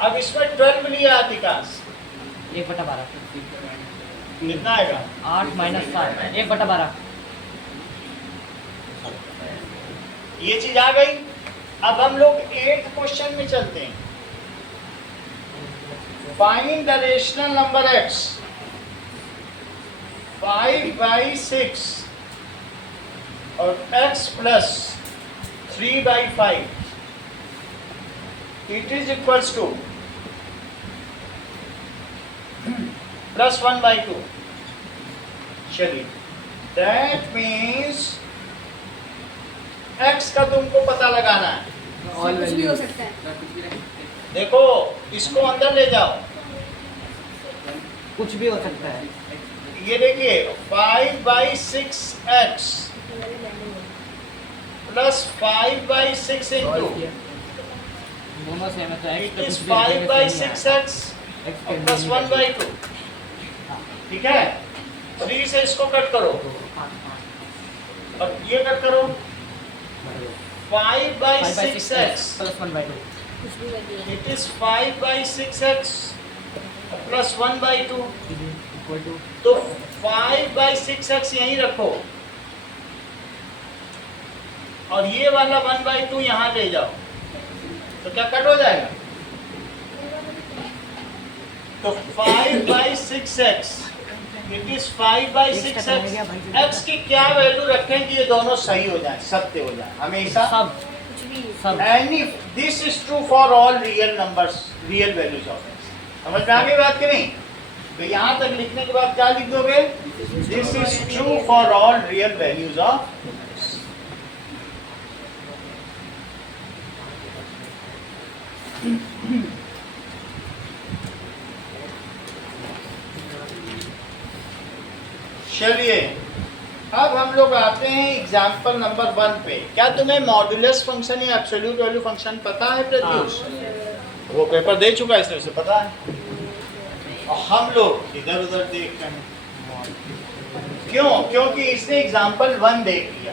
अब इसमें 12 लिया अधिकांश, 1/12 कितना आएगा? 8 - 7 1/12 ये चीज आ गई। अब हम लोग 8th क्वेश्चन में चलते हैं। Find the rational number x 5/6 और x plus 3/5 it is equals two plus 1/2। चलिए, दैट मीन्स x का तुमको पता लगाना है। कुछ भी हो सकता है। देखो, इसको अंदर ले जाओ, कुछ भी हो सकता है। ये देखिए 5/6x प्लस 5/6 इंटू दोनों सेम है तो इट इज 5/6x प्लस 1/2। ठीक है, 3 से इसको कट करो और ये कट करो, 5/6x प्लस 1/2 कुछ भी कर दिया। It is 5/6x plus 1/2। Equal to तो 5/6x यहीं रखो और ये वाला 1/2 यहाँ ले जाओ, तो क्या कट हो जाएगा? तो 5/6x it is 5/6x। x की क्या वैल्यू रखें कि ये दोनों सही हो जाए, सत्य हो जाए हमेशा? सब कुछ भी सब any this is true for all real numbers, real values of x। समझ में आ गई बात कि नहीं? तो यहाँ तक लिखने के बाद क्या लिख दोगे? This is true for all real values of चलिए, अब हम लोग आते हैं एग्जाम्पल नंबर 1 पे। क्या तुम्हें मॉड्यूलस फंक्शन या एब्सोल्यूट वैल्यू फंक्शन पता है प्रत्युष? वो पेपर दे चुका है, इसलिए उसे पता है। और हम लोग इधर उधर देख रहे हैं, क्यों? क्योंकि इसने एग्जाम्पल 1 देख लिया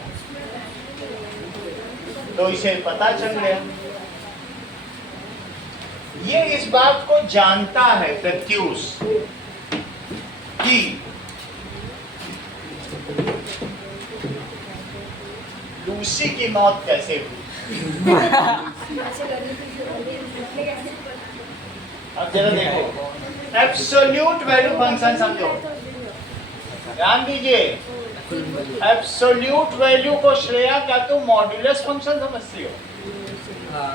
तो इसे पता चल गया। ये इस बात को जानता है प्रत्युष कि लूसी की मौत कैसे हुई। ऐसे करने की कैसे अब जरा देखो, एब्सोल्यूट वैल्यू फंक्शन समझो, ध्यान दीजिए। एब्सोल्यूट वैल्यू को श्रेया क्या तुम मॉड्यूलस फंक्शन समझती हो? हाँ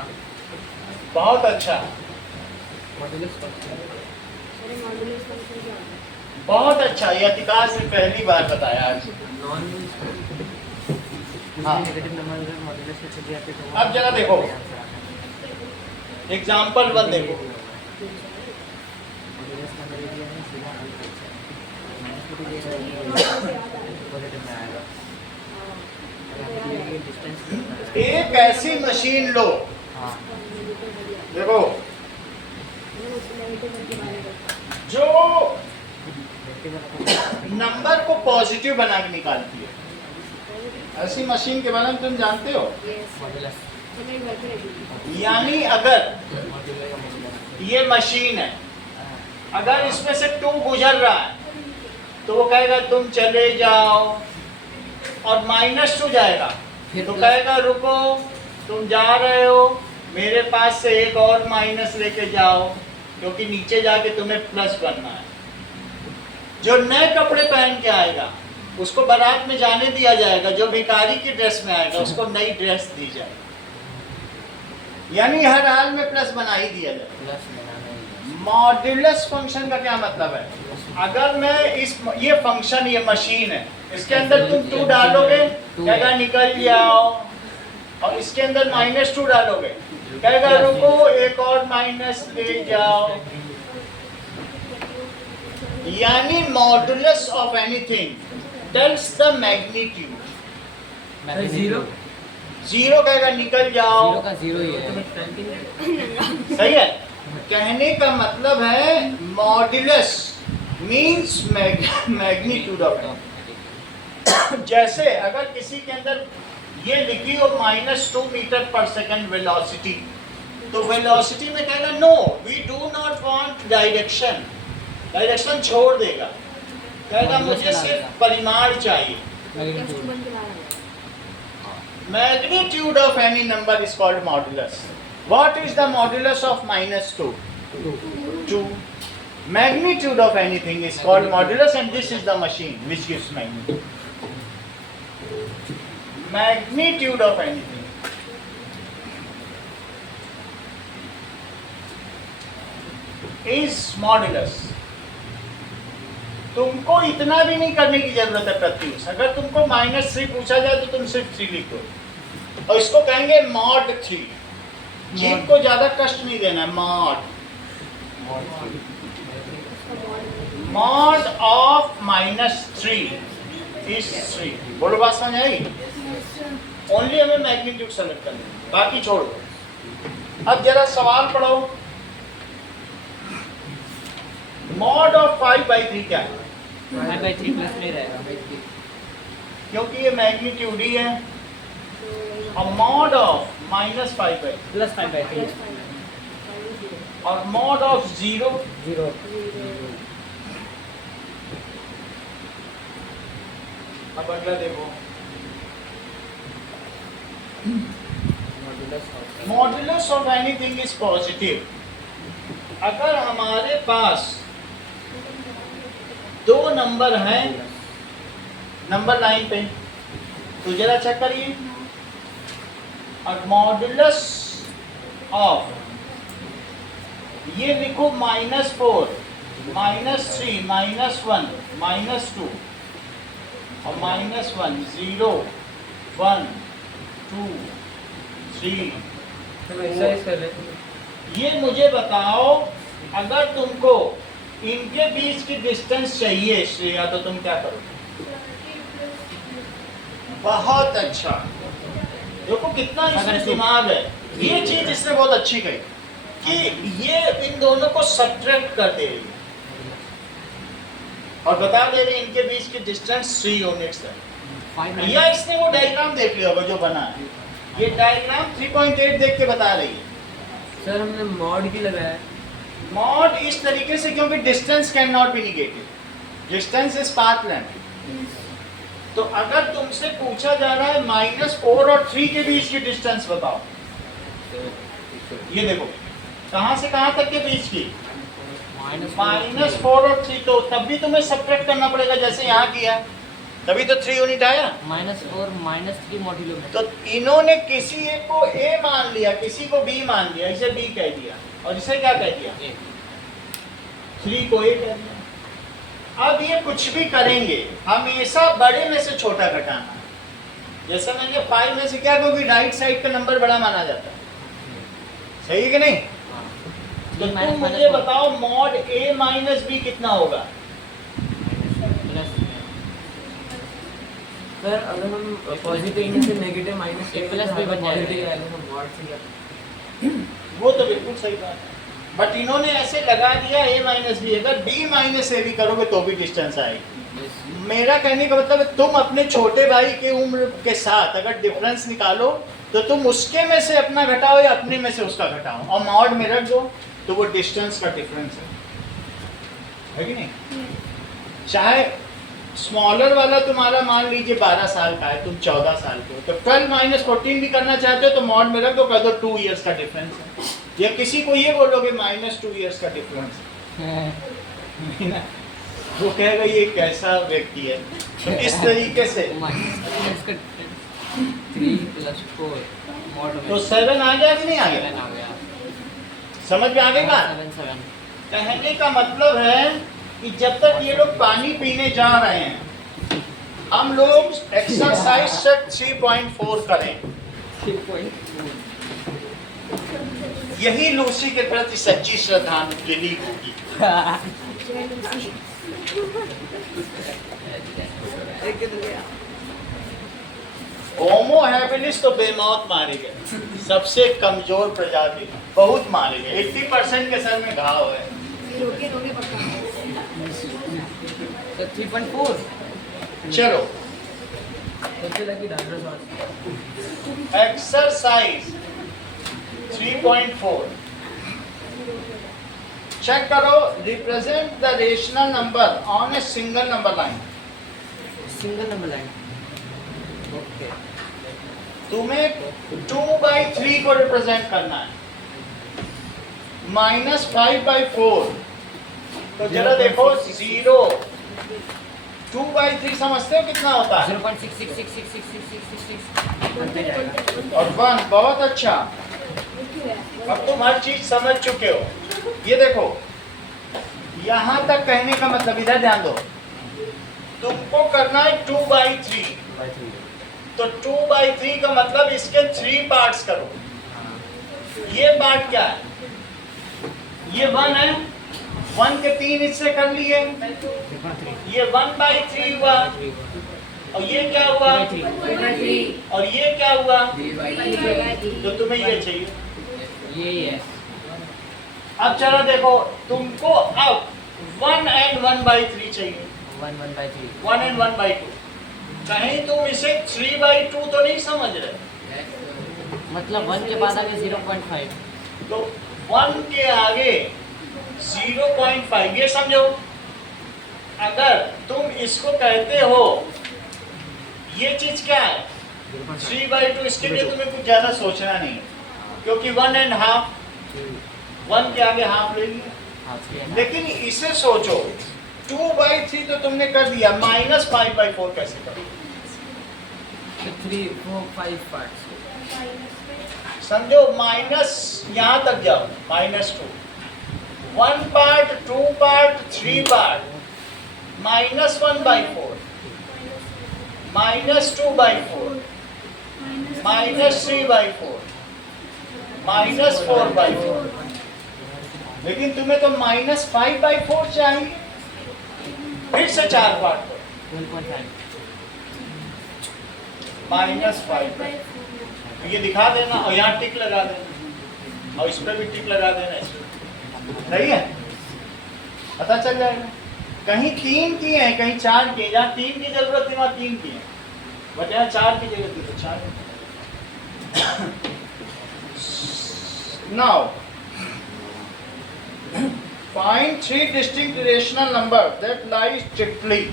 बहुत अच्छा, मॉड्यूलस फंक्शन मॉड्यूलस फंक्शन क्या होता है? बहुत अच्छा। ये अतिकाश ने पहली बार बताया आज। नॉन हाँ। नेगेटिव नंबर मॉड्यूलस के चलिए आते तो अब जरा देखो, एग्जाम्पल 1 देखो। मॉड्यूलस का नंबर दिया है सीधा आंसर पॉजिटिव में आएगा। डिस्टेंस एक ऐसी मशीन लो, हाँ देखो, जो नंबर को पॉजिटिव बना के निकालती है। ऐसी मशीन के बारे में तुम जानते हो? मॉड्यूलस यानी अगर ये मशीन है, अगर इसमें से 2 गुजर रहा है तो वो कहेगा तुम चले जाओ, और -2 जाएगा तो कहेगा रुको, तुम जा रहे हो, मेरे पास से एक और माइनस लेके जाओ, क्योंकि नीचे जाके तुम्हें प्लस बनना है। जो नए कपड़े पहन के आएगा उसको बारात में जाने दिया जाएगा, जो भिखारी की ड्रेस में आएगा उसको नई ड्रेस दी जाएगी। यानी हर हाल में प्लस बना ही दिया जाए। प्लस बनाना ही मॉड्यूलस फंक्शन का क्या मतलब है? अगर मैं ये फंक्शन, ये मशीन है, इसके अंदर तुम 2 डालोगे कहेगा निकल जाओ, और इसके अंदर -2 डालोगे कहेगा रुको एक और माइनस ले जाओ। यानी modulus of anything tells the magnitude. है। जीरो 0 कहेगा निकल जाओ, जीरो का जीरो ही है। सही है। कहने का मतलब है मॉड्यूलस मींस मैग्नीट्यूड ऑफ। जैसे अगर किसी के अंदर ये लिखी हो -2 मीटर पर सेकंड वेलोसिटी, तो वेलोसिटी में कहेगा no we do not want direction, direction छोड़ देगा, कहेगा मुझे सिर्फ परिमाण चाहिए। Magnitude of any number is called modulus. What is the modulus of -2? 2. Magnitude of anything is called modulus, and this is the machine which gives magnitude. Magnitude of anything is modulus. तुमको इतना भी नहीं करने की जरूरत है प्रत्युष। अगर तुमको -3 पूछा जाए तो तुम सिर्फ 3 लिखो, और इसको कहेंगे मॉड 3। जीव को ज्यादा कष्ट नहीं देना है। Mod of -3 is 3। बोलो बात समझ आई? ओनली हमें मैग्नीट्यूड सेलेक्ट करना है, बाकी छोड़ दो। अब जरा सवाल पढ़ो, मॉड ऑफ 5/3 क्या है? 5/3 प्लस में रहेगा, क्योंकि ये मैग्नीट्यूड ही है। और मॉड ऑफ -5/3 प्लस 5/3 और मॉड ऑफ 0 जीरो। अब अगला देखो, modulus of anything is positive. अगर हमारे पास 2 नंबर हैं नंबर लाइन पे, तो जरा चेक करिए, और मॉड्यूलस ऑफ ये लिखो -4, -3, -1, -2 और -1, 0, 1, 2, 3, एक्सरसाइज कर ले। ये मुझे बताओ, अगर तुमको इनके बीच की डिस्टेंस चाहिए श्रेया, तो तुम क्या करोगे? बहुत अच्छा, देखो कितना इसमें दिमाग है। ये चीज इसने बहुत अच्छी कही कि ये इन दोनों को सब्ट्रैक्ट कर दे रही है और बता दे रही इनके बीच की डिस्टेंस 3 यूनिट्स है। या इसने वो डायग्राम देख लिया होगा जो बना है, ये डायग्राम 3.8 देख के बता रही है। सर हमने मॉड की लगाया है। मॉड इस तरीके से, क्योंकि distance can not be negative, distance is path length. तो अगर तुमसे पूछा जा रहा है -4 और 3 के बीच की डिस्टेंस बताओ, ये देखो कहां से कहां तक के बीच की, -4 और 3, तो तब भी तुम्हें सब्ट्रैक्ट करना पड़ेगा जैसे यहाँ किया, तभी तो 3 यूनिट आया। -4 -3 मॉड्यूलो में। तो इन्होंने किसी एक को A मान लिया, किसी को B मान लिया, इसे B कह दिया, और इसे क्या कह दिया? 3 को A कह दिया। अब ये कुछ भी करेंगे, हमेशा बड़े में से छोटा घटाना है। जैसे मैंने 5 में से क्या, क्योंकि राइट साइड का नंबर बड़ा माना जाता है, सही है कि नहीं? तो तुम मुझे बताओ मॉड A - B कितना होगा? सर अगर हम पॉजिटिव इनमें से नेगेटिव माइनस एक प्लस भी बन जाएगा। पॉजिटिव वैल्यू हम मॉड से कर वो तो बिल्कुल सही बात है, बट इन्होंने ऐसे लगा दिया a माइनस बी, अगर b माइनस ए भी करोगे तो भी डिस्टेंस आएगी। मेरा कहने का मतलब है तुम अपने छोटे भाई के उम्र के साथ अगर डिफरेंस निकालो तो तुम उसके में से अपना घटाओ या अपने में से उसका घटाओ और मॉड में रख दो, तो वो डिस्टेंस का डिफरेंस है कि नहीं? चाहे स्मॉलर वाला तुम्हारा मान लीजिए 12 साल का है, तुम 14 साल के हो, तो 12 माइनस 14 भी करना चाहते हो तो मॉड में रख दो, कह दो 2 इयर्स का डिफरेंस है। या किसी को ये बोलोगे माइनस 2 इयर्स का डिफरेंस है ना, वो कहेगा ये कैसा व्यक्ति है। तो इस तरीके से माइनस का 3 + 4 मॉड में तो 7 आ गया कि नहीं आ 7 गया? आ गया। समझ में आ गई बात? 7 कहने का मतलब है कि जब तक ये लोग पानी पीने जा रहे हैं हम लोग एक्सरसाइज सेट 3.4 करें। 3.4 यही लूसी के प्रति सच्ची श्रद्धांजलि होगी। होमो हैबिलिस तो बेमौत मारे गए, सबसे कमजोर प्रजाति, बहुत मारे गए, 80% के सर में घाव है। रोके रोके पक्का तो 3.4 चलो सबसे लगी डायनासोर। एक्सरसाइज 3.4 चेक करो, represent the rational number on a single number line. Single number line. Okay तुम्हें 2/3 को रिप्रेजेंट करना है, -5/4, तो जरा देखो 0 2/3 समझते हो कितना होता है? 0.66666666 और 1 बहुत अच्छा। अब तुम हर चीज समझ चुके हो। ये देखो यहाँ तक कहने का मतलब, इधर ध्यान दो, तुमको करना है 2/3, तो 2/3 का मतलब इसके 3 पार्ट्स करो। ये पार्ट क्या है? ये 1 है, 1 के 3 हिस्से कर लिए, ये 1/3 हुआ, और ये क्या हुआ, और ये क्या हुआ, तो तुम्हें ये चाहिए। यही है। अब चलो देखो, तुमको अब 1 and 1/3 चाहिए, 1/3 1 and 1/2। कहीं तुम इसे 3/2 तो नहीं समझ रहे? मतलब 1 के बाद आगे 0.5। तो 1 के आगे 0.5, ये समझो। अगर तुम इसको कहते हो, ये चीज क्या है 3/2, इसके लिए तुम्हें कुछ ज्यादा सोचना नहीं है, क्योंकि 1 and half, 1 के आगे हाफ ले लिया। लेकिन इसे सोचो, 2/3 तो तुमने कर दिया, -5/4 कैसे करो? 3 4 5 पार्ट्स। समझो, माइनस यहाँ तक जाओ, -2, 1 पार्ट, 2 पार्ट, 3 पार्ट, -1/4, -2/4, -3/4, -4/4। लेकिन तुम्हें तो -5/4 चाहिए। फिर से 4 पार्ट करो, 1.5 -5/4। ये दिखा देना और यहाँ टिक लगा देना, और इस पर भी टिक लगा देना, इस पर। सही है, पता चल जाएगा। कहीं 3 किए हैं, कहीं 4 किए, जहाँ 3 की जरूरत थी वहाँ 3 किए, बट यहाँ 4 की जरूरत थी तो 4। Now find 3 distinct rational number that lie strictly,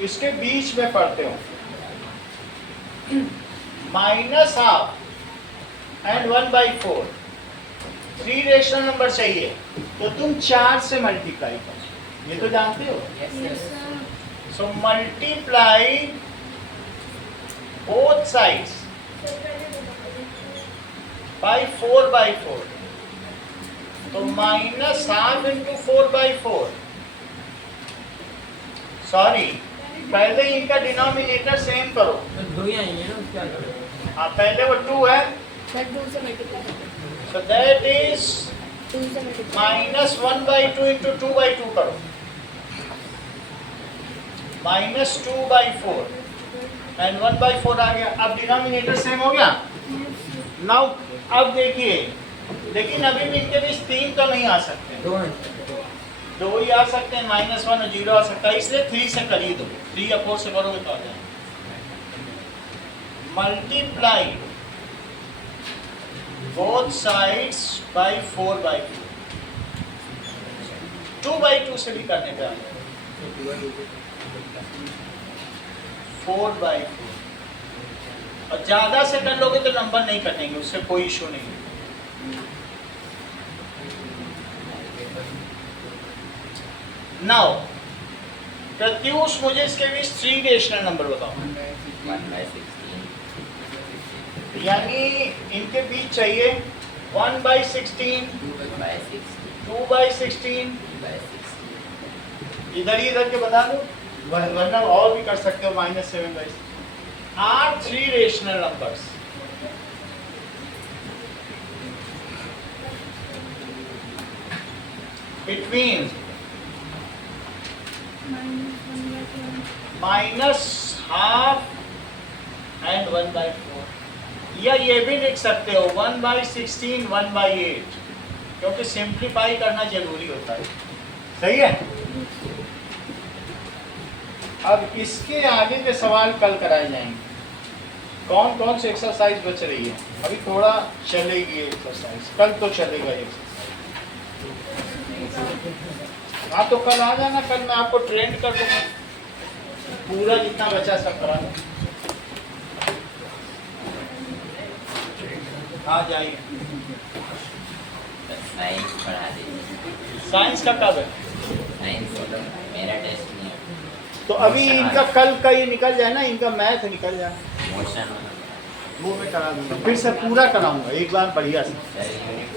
इसके बीच में पढ़ते हो, -½ and 1/4, 3 रेशनल नंबर चाहिए, तो तुम 4 से मल्टीप्लाई करो, ये तो जानते हो। So multiply both sides by 4/4, तो -½ into 4/4, सॉरी, पहले इनका डिनोमिनेटर सेम करो। तो 2 ही आएंगे ना, क्या करें? हाँ, पहले वो 2 है, सर 2 से मल्टीप्लाई so that is 2 से मल्टीप्लाई -1/2 into 2/2 करो, -2/4, एंड 1/4 आ गया। अब डिनोमिनेटर सेम हो गया। नाउ अब देखिए, लेकिन अभी भी इनके बीच 3 तो नहीं आ सकते, 2 ही आ सकते हैं, -1 और 0 आ सकता है, इसलिए 3 से कर ही दो। 3 या 4 से करोगे तो आ जाए। मल्टीप्लाई बोथ साइड्स बाई 4/2, 2/2 से भी करने पे आ जाए, 4/2। और ज्यादा से कर लोगे तो नंबर नहीं कटेंगे, उससे कोई इशू नहीं है। नाउ प्रत्युष, मुझे इसके बीच 3 रेशनल नंबर बताओ, 1/16, यानी इनके बीच चाहिए 1/16, 2/16, 2/16, 3/16, इधर के बता दो, वरना और भी कर सकते हो, -7/16 are 3 rational numbers. Between -1/2 and 1/4, या ये भी लिख सकते हो 1/16, 1/8, क्योंकि सिंप्लीफाई करना जरूरी होता है। सही है। अब इसके आगे के सवाल कल कराए जाएंगे। कौन कौन सी एक्सरसाइज बच रही है? अभी थोड़ा चलेगी एक्सरसाइज, कल तो चलेगा एक्सरसाइज। हाँ तो कल आ जाना, कल मैं आपको ट्रेंड कर दूंगा, पूरा जितना बचा सब करा दूँ। हाँ जाइए। साइंस पढ़ा दीजिए। साइंस का कब है? साइंस मेरा टेस्ट नहीं है। तो अभी इनका कल का ये निकल जाए ना, इनका मैथ निकल जाए, मोशन वो मैं करा दूंगा, फिर से पूरा कराऊंगा एक बार बढ़िया से। वाला